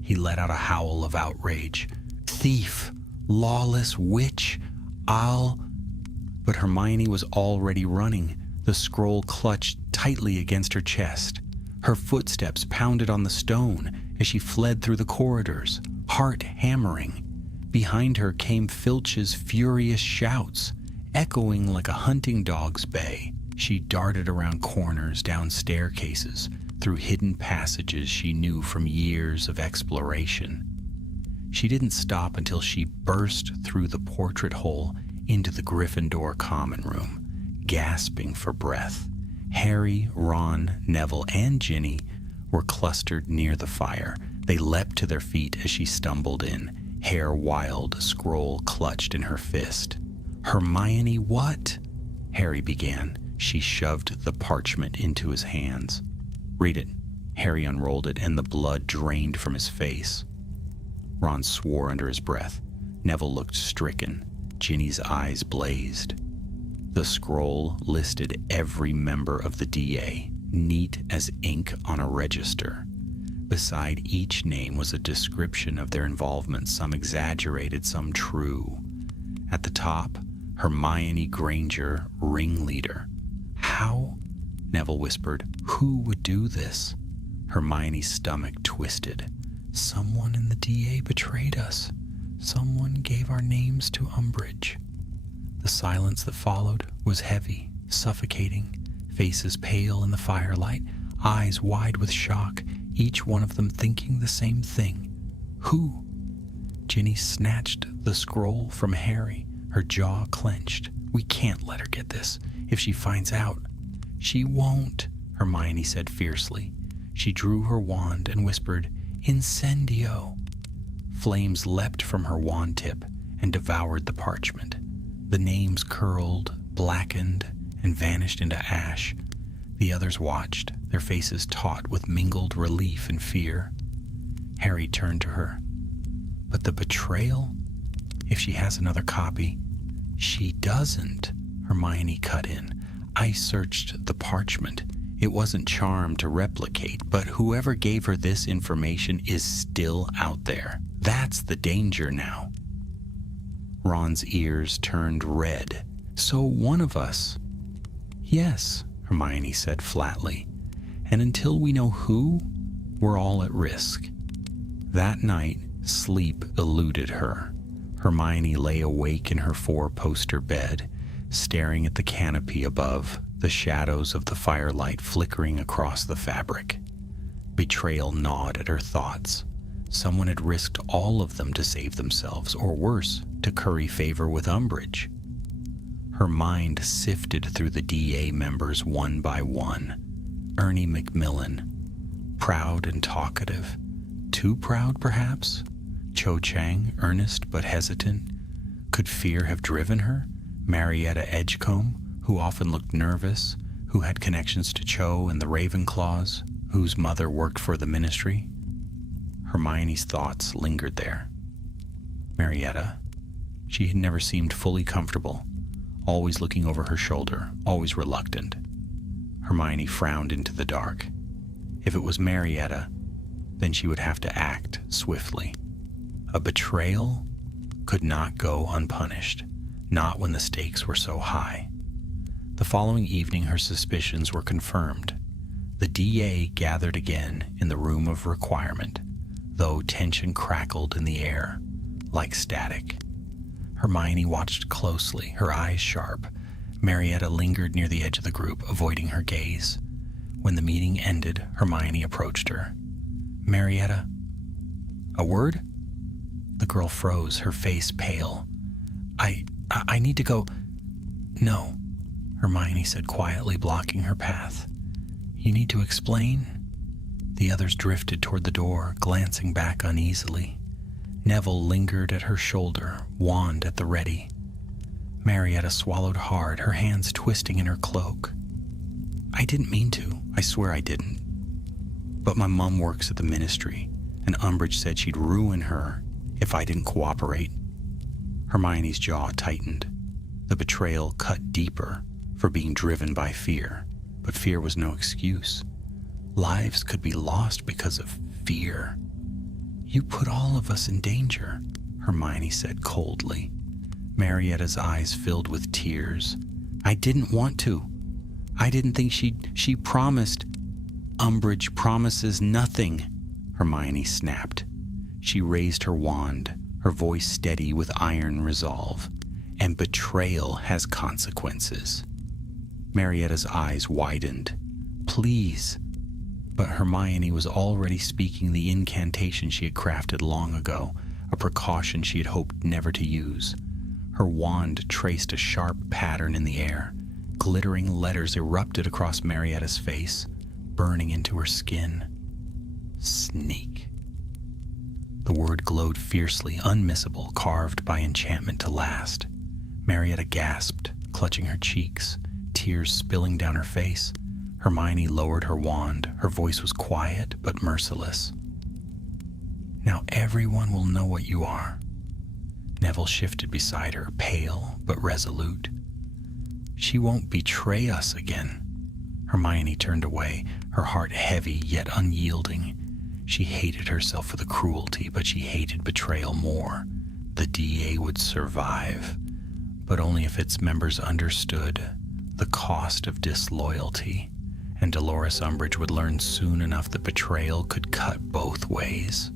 He let out a howl of outrage. "Thief! Lawless witch! But Hermione was already running, the scroll clutched tightly against her chest. Her footsteps pounded on the stone as she fled through the corridors, heart hammering. Behind her came Filch's furious shouts, echoing like a hunting dog's bay. She darted around corners, down staircases, through hidden passages she knew from years of exploration. She didn't stop until she burst through the portrait hole into the Gryffindor common room, gasping for breath. Harry, Ron, Neville, and Ginny were clustered near the fire. They leapt to their feet as she stumbled in, hair wild, scroll clutched in her fist. "Hermione, what?" Harry began. She shoved the parchment into his hands. "Read it." Harry unrolled it, and the blood drained from his face. Ron swore under his breath. Neville looked stricken. Ginny's eyes blazed. The scroll listed every member of the DA, neat as ink on a register. Beside each name was a description of their involvement, some exaggerated, some true. At the top, Hermione Granger, ringleader. "How?" Neville whispered. "Who would do this?" Hermione's stomach twisted. "Someone in the DA betrayed us. Someone gave our names to Umbridge." The silence that followed was heavy, suffocating, faces pale in the firelight, eyes wide with shock, each one of them thinking the same thing. "Who?" Ginny snatched the scroll from Harry, her jaw clenched. "We can't let her get this. If she finds out—" "She won't," Hermione said fiercely. She drew her wand and whispered, "Incendio." Flames leapt from her wand tip and devoured the parchment. The names curled, blackened, and vanished into ash. The others watched, their faces taut with mingled relief and fear. Harry turned to her. "But the betrayal? If she has another copy—" "She doesn't," Hermione cut in. "I searched the parchment. It wasn't charmed to replicate, but whoever gave her this information is still out there. That's the danger now." Ron's ears turned red. "So one of us—" "Yes," Hermione said flatly. "And until we know who, we're all at risk." That night, sleep eluded her. Hermione lay awake in her four-poster bed, staring at the canopy above, the shadows of the firelight flickering across the fabric. Betrayal gnawed at her thoughts. Someone had risked all of them to save themselves, or worse, to curry favor with Umbridge. Her mind sifted through the DA members one by one. Ernie Macmillan, proud and talkative. Too proud, perhaps? Cho Chang, earnest but hesitant. Could fear have driven her? Marietta Edgecombe, who often looked nervous, who had connections to Cho and the Ravenclaws, whose mother worked for the ministry. Hermione's thoughts lingered there. Marietta. She had never seemed fully comfortable, always looking over her shoulder, always reluctant. Hermione frowned into the dark. If it was Marietta, then she would have to act swiftly. A betrayal could not go unpunished, not when the stakes were so high. The following evening, her suspicions were confirmed. The DA gathered again in the room of requirement, though tension crackled in the air like static. Hermione watched closely, her eyes sharp. Marietta lingered near the edge of the group, avoiding her gaze. When the meeting ended, Hermione approached her. "Marietta, a word?" The girl froze, her face pale. I need to go." "No," Hermione said quietly, blocking her path. "You need to explain?" The others drifted toward the door, glancing back uneasily. Neville lingered at her shoulder, wand at the ready. Marietta swallowed hard, her hands twisting in her cloak. "I didn't mean to. I swear I didn't. But my mom works at the ministry, and Umbridge said she'd ruin her if I didn't cooperate." Hermione's jaw tightened. The betrayal cut deeper for being driven by fear, but fear was no excuse. Lives could be lost because of fear. "You put all of us in danger," Hermione said coldly. Marietta's eyes filled with tears. "I didn't want to. I didn't think she promised." "Umbridge promises nothing," Hermione snapped. She raised her wand, her voice steady with iron resolve. "And betrayal has consequences." Marietta's eyes widened. "Please." But Hermione was already speaking the incantation she had crafted long ago, a precaution she had hoped never to use. Her wand traced a sharp pattern in the air. Glittering letters erupted across Marietta's face, burning into her skin. "Sneak." The word glowed fiercely, unmissable, carved by enchantment to last. Marietta gasped, clutching her cheeks, tears spilling down her face. Hermione lowered her wand. Her voice was quiet but merciless. "Now everyone will know what you are." Neville shifted beside her, pale but resolute. "She won't betray us again." Hermione turned away, her heart heavy yet unyielding. She hated herself for the cruelty, but she hated betrayal more. The DA would survive, but only if its members understood the cost of disloyalty, and Dolores Umbridge would learn soon enough that betrayal could cut both ways.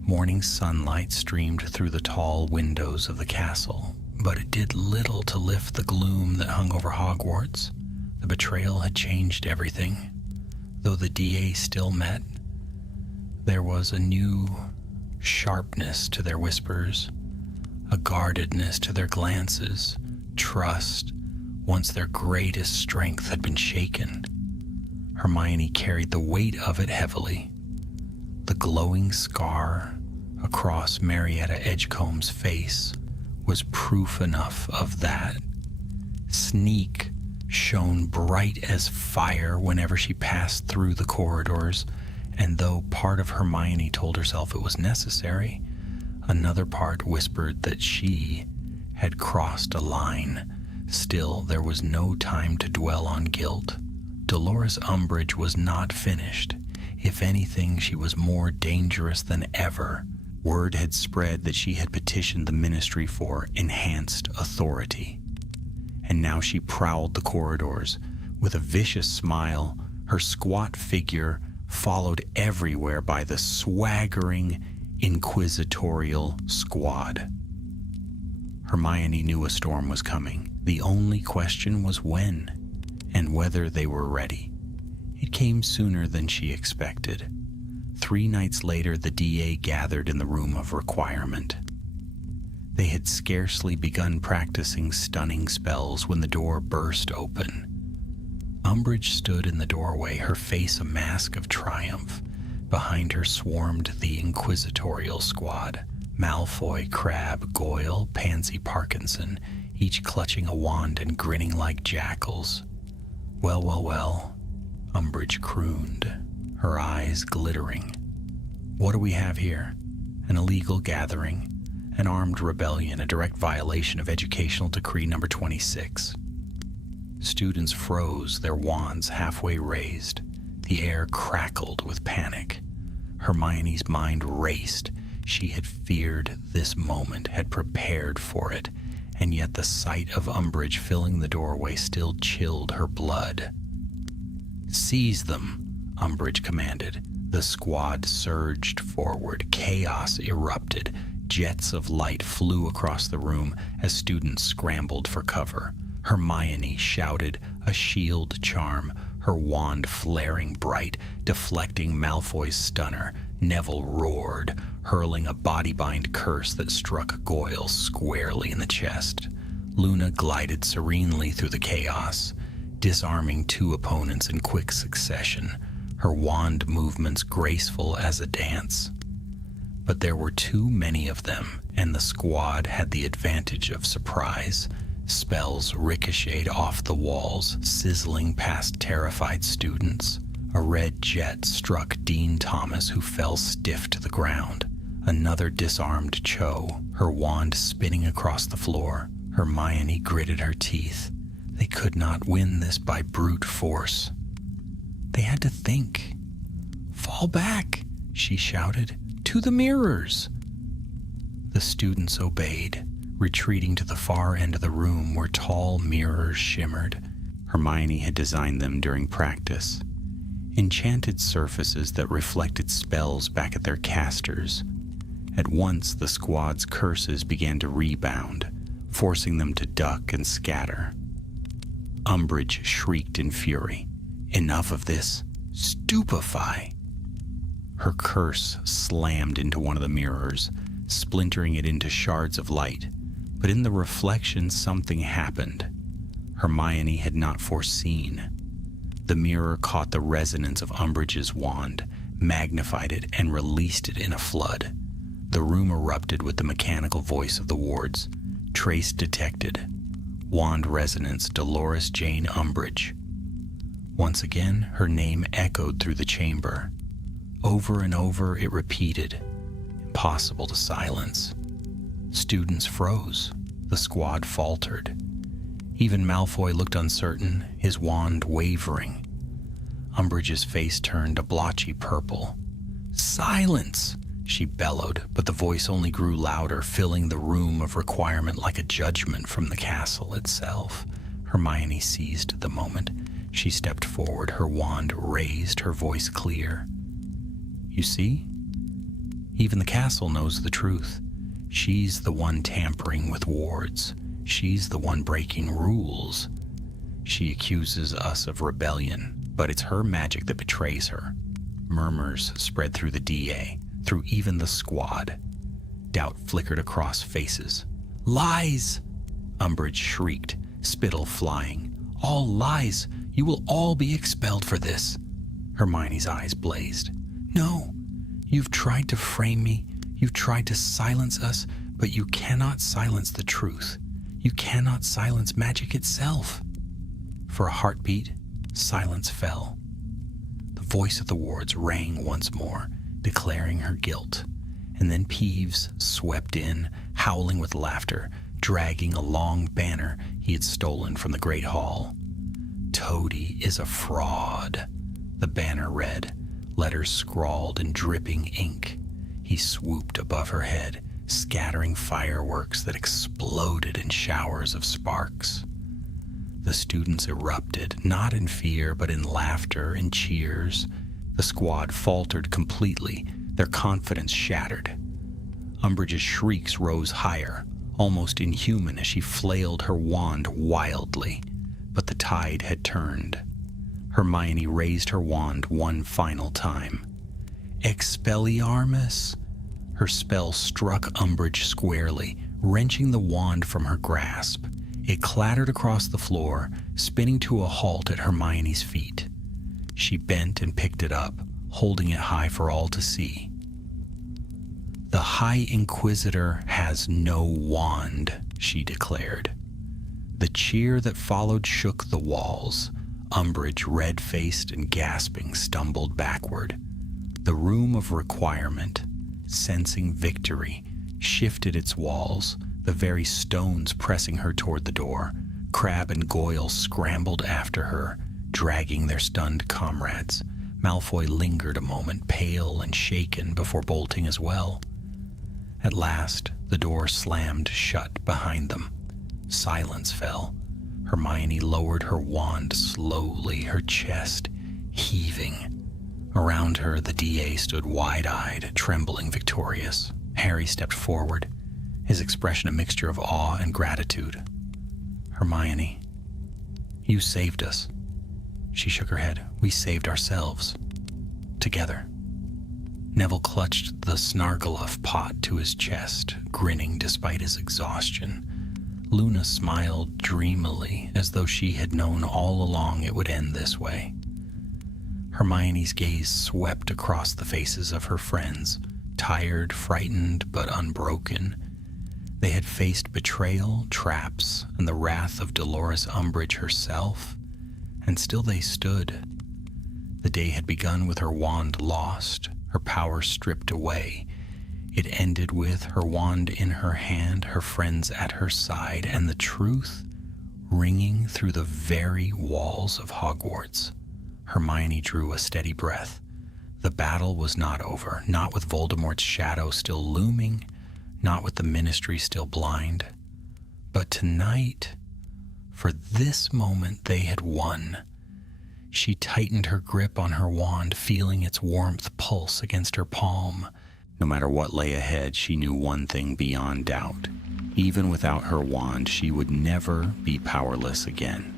Morning sunlight streamed through the tall windows of the castle, but it did little to lift the gloom that hung over Hogwarts. The betrayal had changed everything. Though the DA still met, there was a new sharpness to their whispers, a guardedness to their glances, trust, once their greatest strength had been shaken. Hermione carried the weight of it heavily. The glowing scar across Marietta Edgecombe's face was proof enough of that. Sneak shone bright as fire whenever she passed through the corridors, and though part of Hermione told herself it was necessary, another part whispered that she had crossed a line. Still, there was no time to dwell on guilt. Dolores Umbridge was not finished. If anything, she was more dangerous than ever. Word had spread that she had petitioned the ministry for enhanced authority. And now she prowled the corridors. With a vicious smile, her squat figure followed everywhere by the swaggering, inquisitorial squad. Hermione knew a storm was coming. The only question was when, and whether they were ready. It came sooner than she expected. 3 nights later, the DA gathered in the room of requirement. They had scarcely begun practicing stunning spells when the door burst open. Umbridge stood in the doorway, her face a mask of triumph. Behind her swarmed the inquisitorial squad: Malfoy, Crabbe, Goyle, Pansy, Parkinson, each clutching a wand and grinning like jackals. Well, Umbridge crooned, her eyes glittering. What do we have here? An illegal gathering, an armed rebellion, a direct violation of Educational Decree number 26. Students froze, their wands halfway raised. The air crackled with panic. Hermione's mind raced. She had feared this moment, had prepared for it, and yet the sight of Umbridge filling the doorway still chilled her blood. "Seize them," Umbridge commanded. The squad surged forward. Chaos erupted. Jets of light flew across the room as students scrambled for cover. Hermione shouted a shield charm, her wand flaring bright, deflecting Malfoy's stunner. Neville roared, hurling a body-bind curse that struck Goyle squarely in the chest. Luna glided serenely through the chaos, disarming 2 opponents in quick succession, her wand movements graceful as a dance. But there were too many of them, and the squad had the advantage of surprise. Spells ricocheted off the walls, sizzling past terrified students. A red jet struck Dean Thomas, who fell stiff to the ground. Another disarmed Cho, her wand spinning across the floor. Hermione gritted her teeth. They could not win this by brute force. They had to think. "Fall back," she shouted. "To the mirrors." The students obeyed, retreating to the far end of the room where tall mirrors shimmered. Hermione had designed them during practice. Enchanted surfaces that reflected spells back at their casters. At once, the squad's curses began to rebound, forcing them to duck and scatter. Umbridge shrieked in fury. "Enough of this! Stupefy!" Her curse slammed into one of the mirrors, splintering it into shards of light. But in the reflection, something happened Hermione had not foreseen. The mirror caught the resonance of Umbridge's wand, magnified it, and released it in a flood. The room erupted with the mechanical voice of the wards. Trace detected. Wand resonance, Dolores Jane Umbridge. Once again, her name echoed through the chamber. Over and over it repeated, impossible to silence. Students froze. The squad faltered. Even Malfoy looked uncertain, his wand wavering. Umbridge's face turned a blotchy purple. "Silence!" she bellowed, but the voice only grew louder, filling the room of requirement like a judgment from the castle itself. Hermione seized the moment. She stepped forward, her wand raised, her voice clear. "You see? Even the castle knows the truth. She's the one tampering with wards. She's the one breaking rules. She accuses us of rebellion, but it's her magic that betrays her." Murmurs spread through the DA, through even the squad. Doubt flickered across faces. "Lies!" Umbridge shrieked, spittle flying. "All lies! You will all be expelled for this." Hermione's eyes blazed. "No, you've tried to frame me. You've tried to silence us, but you cannot silence the truth. You cannot silence magic itself." For a heartbeat, silence fell. The voice of the wards rang once more, declaring her guilt. And then Peeves swept in, howling with laughter, dragging a long banner he had stolen from the Great Hall. "Toady is a fraud," the banner read, letters scrawled in dripping ink. He swooped above her head, scattering fireworks that exploded in showers of sparks. The students erupted, not in fear, but in laughter and cheers. The squad faltered completely, their confidence shattered. Umbridge's shrieks rose higher, almost inhuman as she flailed her wand wildly. But the tide had turned. Hermione raised her wand one final time. "Expelliarmus!" Her spell struck Umbridge squarely, wrenching the wand from her grasp. It clattered across the floor, spinning to a halt at Hermione's feet. She bent and picked it up, holding it high for all to see. "The High Inquisitor has no wand," she declared. The cheer that followed shook the walls. Umbridge, red-faced and gasping, stumbled backward. The room of requirement, sensing victory, shifted its walls, the very stones pressing her toward the door. Crabbe and Goyle scrambled after her, dragging their stunned comrades. Malfoy lingered a moment, pale and shaken, before bolting as well. At last, the door slammed shut behind them. Silence fell. Hermione lowered her wand slowly, her chest heaving. Around her, the DA stood wide-eyed, trembling victorious. Harry stepped forward, his expression a mixture of awe and gratitude. "Hermione, you saved us." She shook her head. "We saved ourselves. Together." Neville clutched the Snargaluff pot to his chest, grinning despite his exhaustion. Luna smiled dreamily, as though she had known all along it would end this way. Hermione's gaze swept across the faces of her friends, tired, frightened, but unbroken. They had faced betrayal, traps, and the wrath of Dolores Umbridge herself, and still they stood. The day had begun with her wand lost, her power stripped away. It ended with her wand in her hand, her friends at her side, and the truth ringing through the very walls of Hogwarts. Hermione drew a steady breath. The battle was not over, not with Voldemort's shadow still looming, not with the Ministry still blind. But tonight, for this moment, they had won. She tightened her grip on her wand, feeling its warmth pulse against her palm. No matter what lay ahead, she knew one thing beyond doubt. Even without her wand, she would never be powerless again.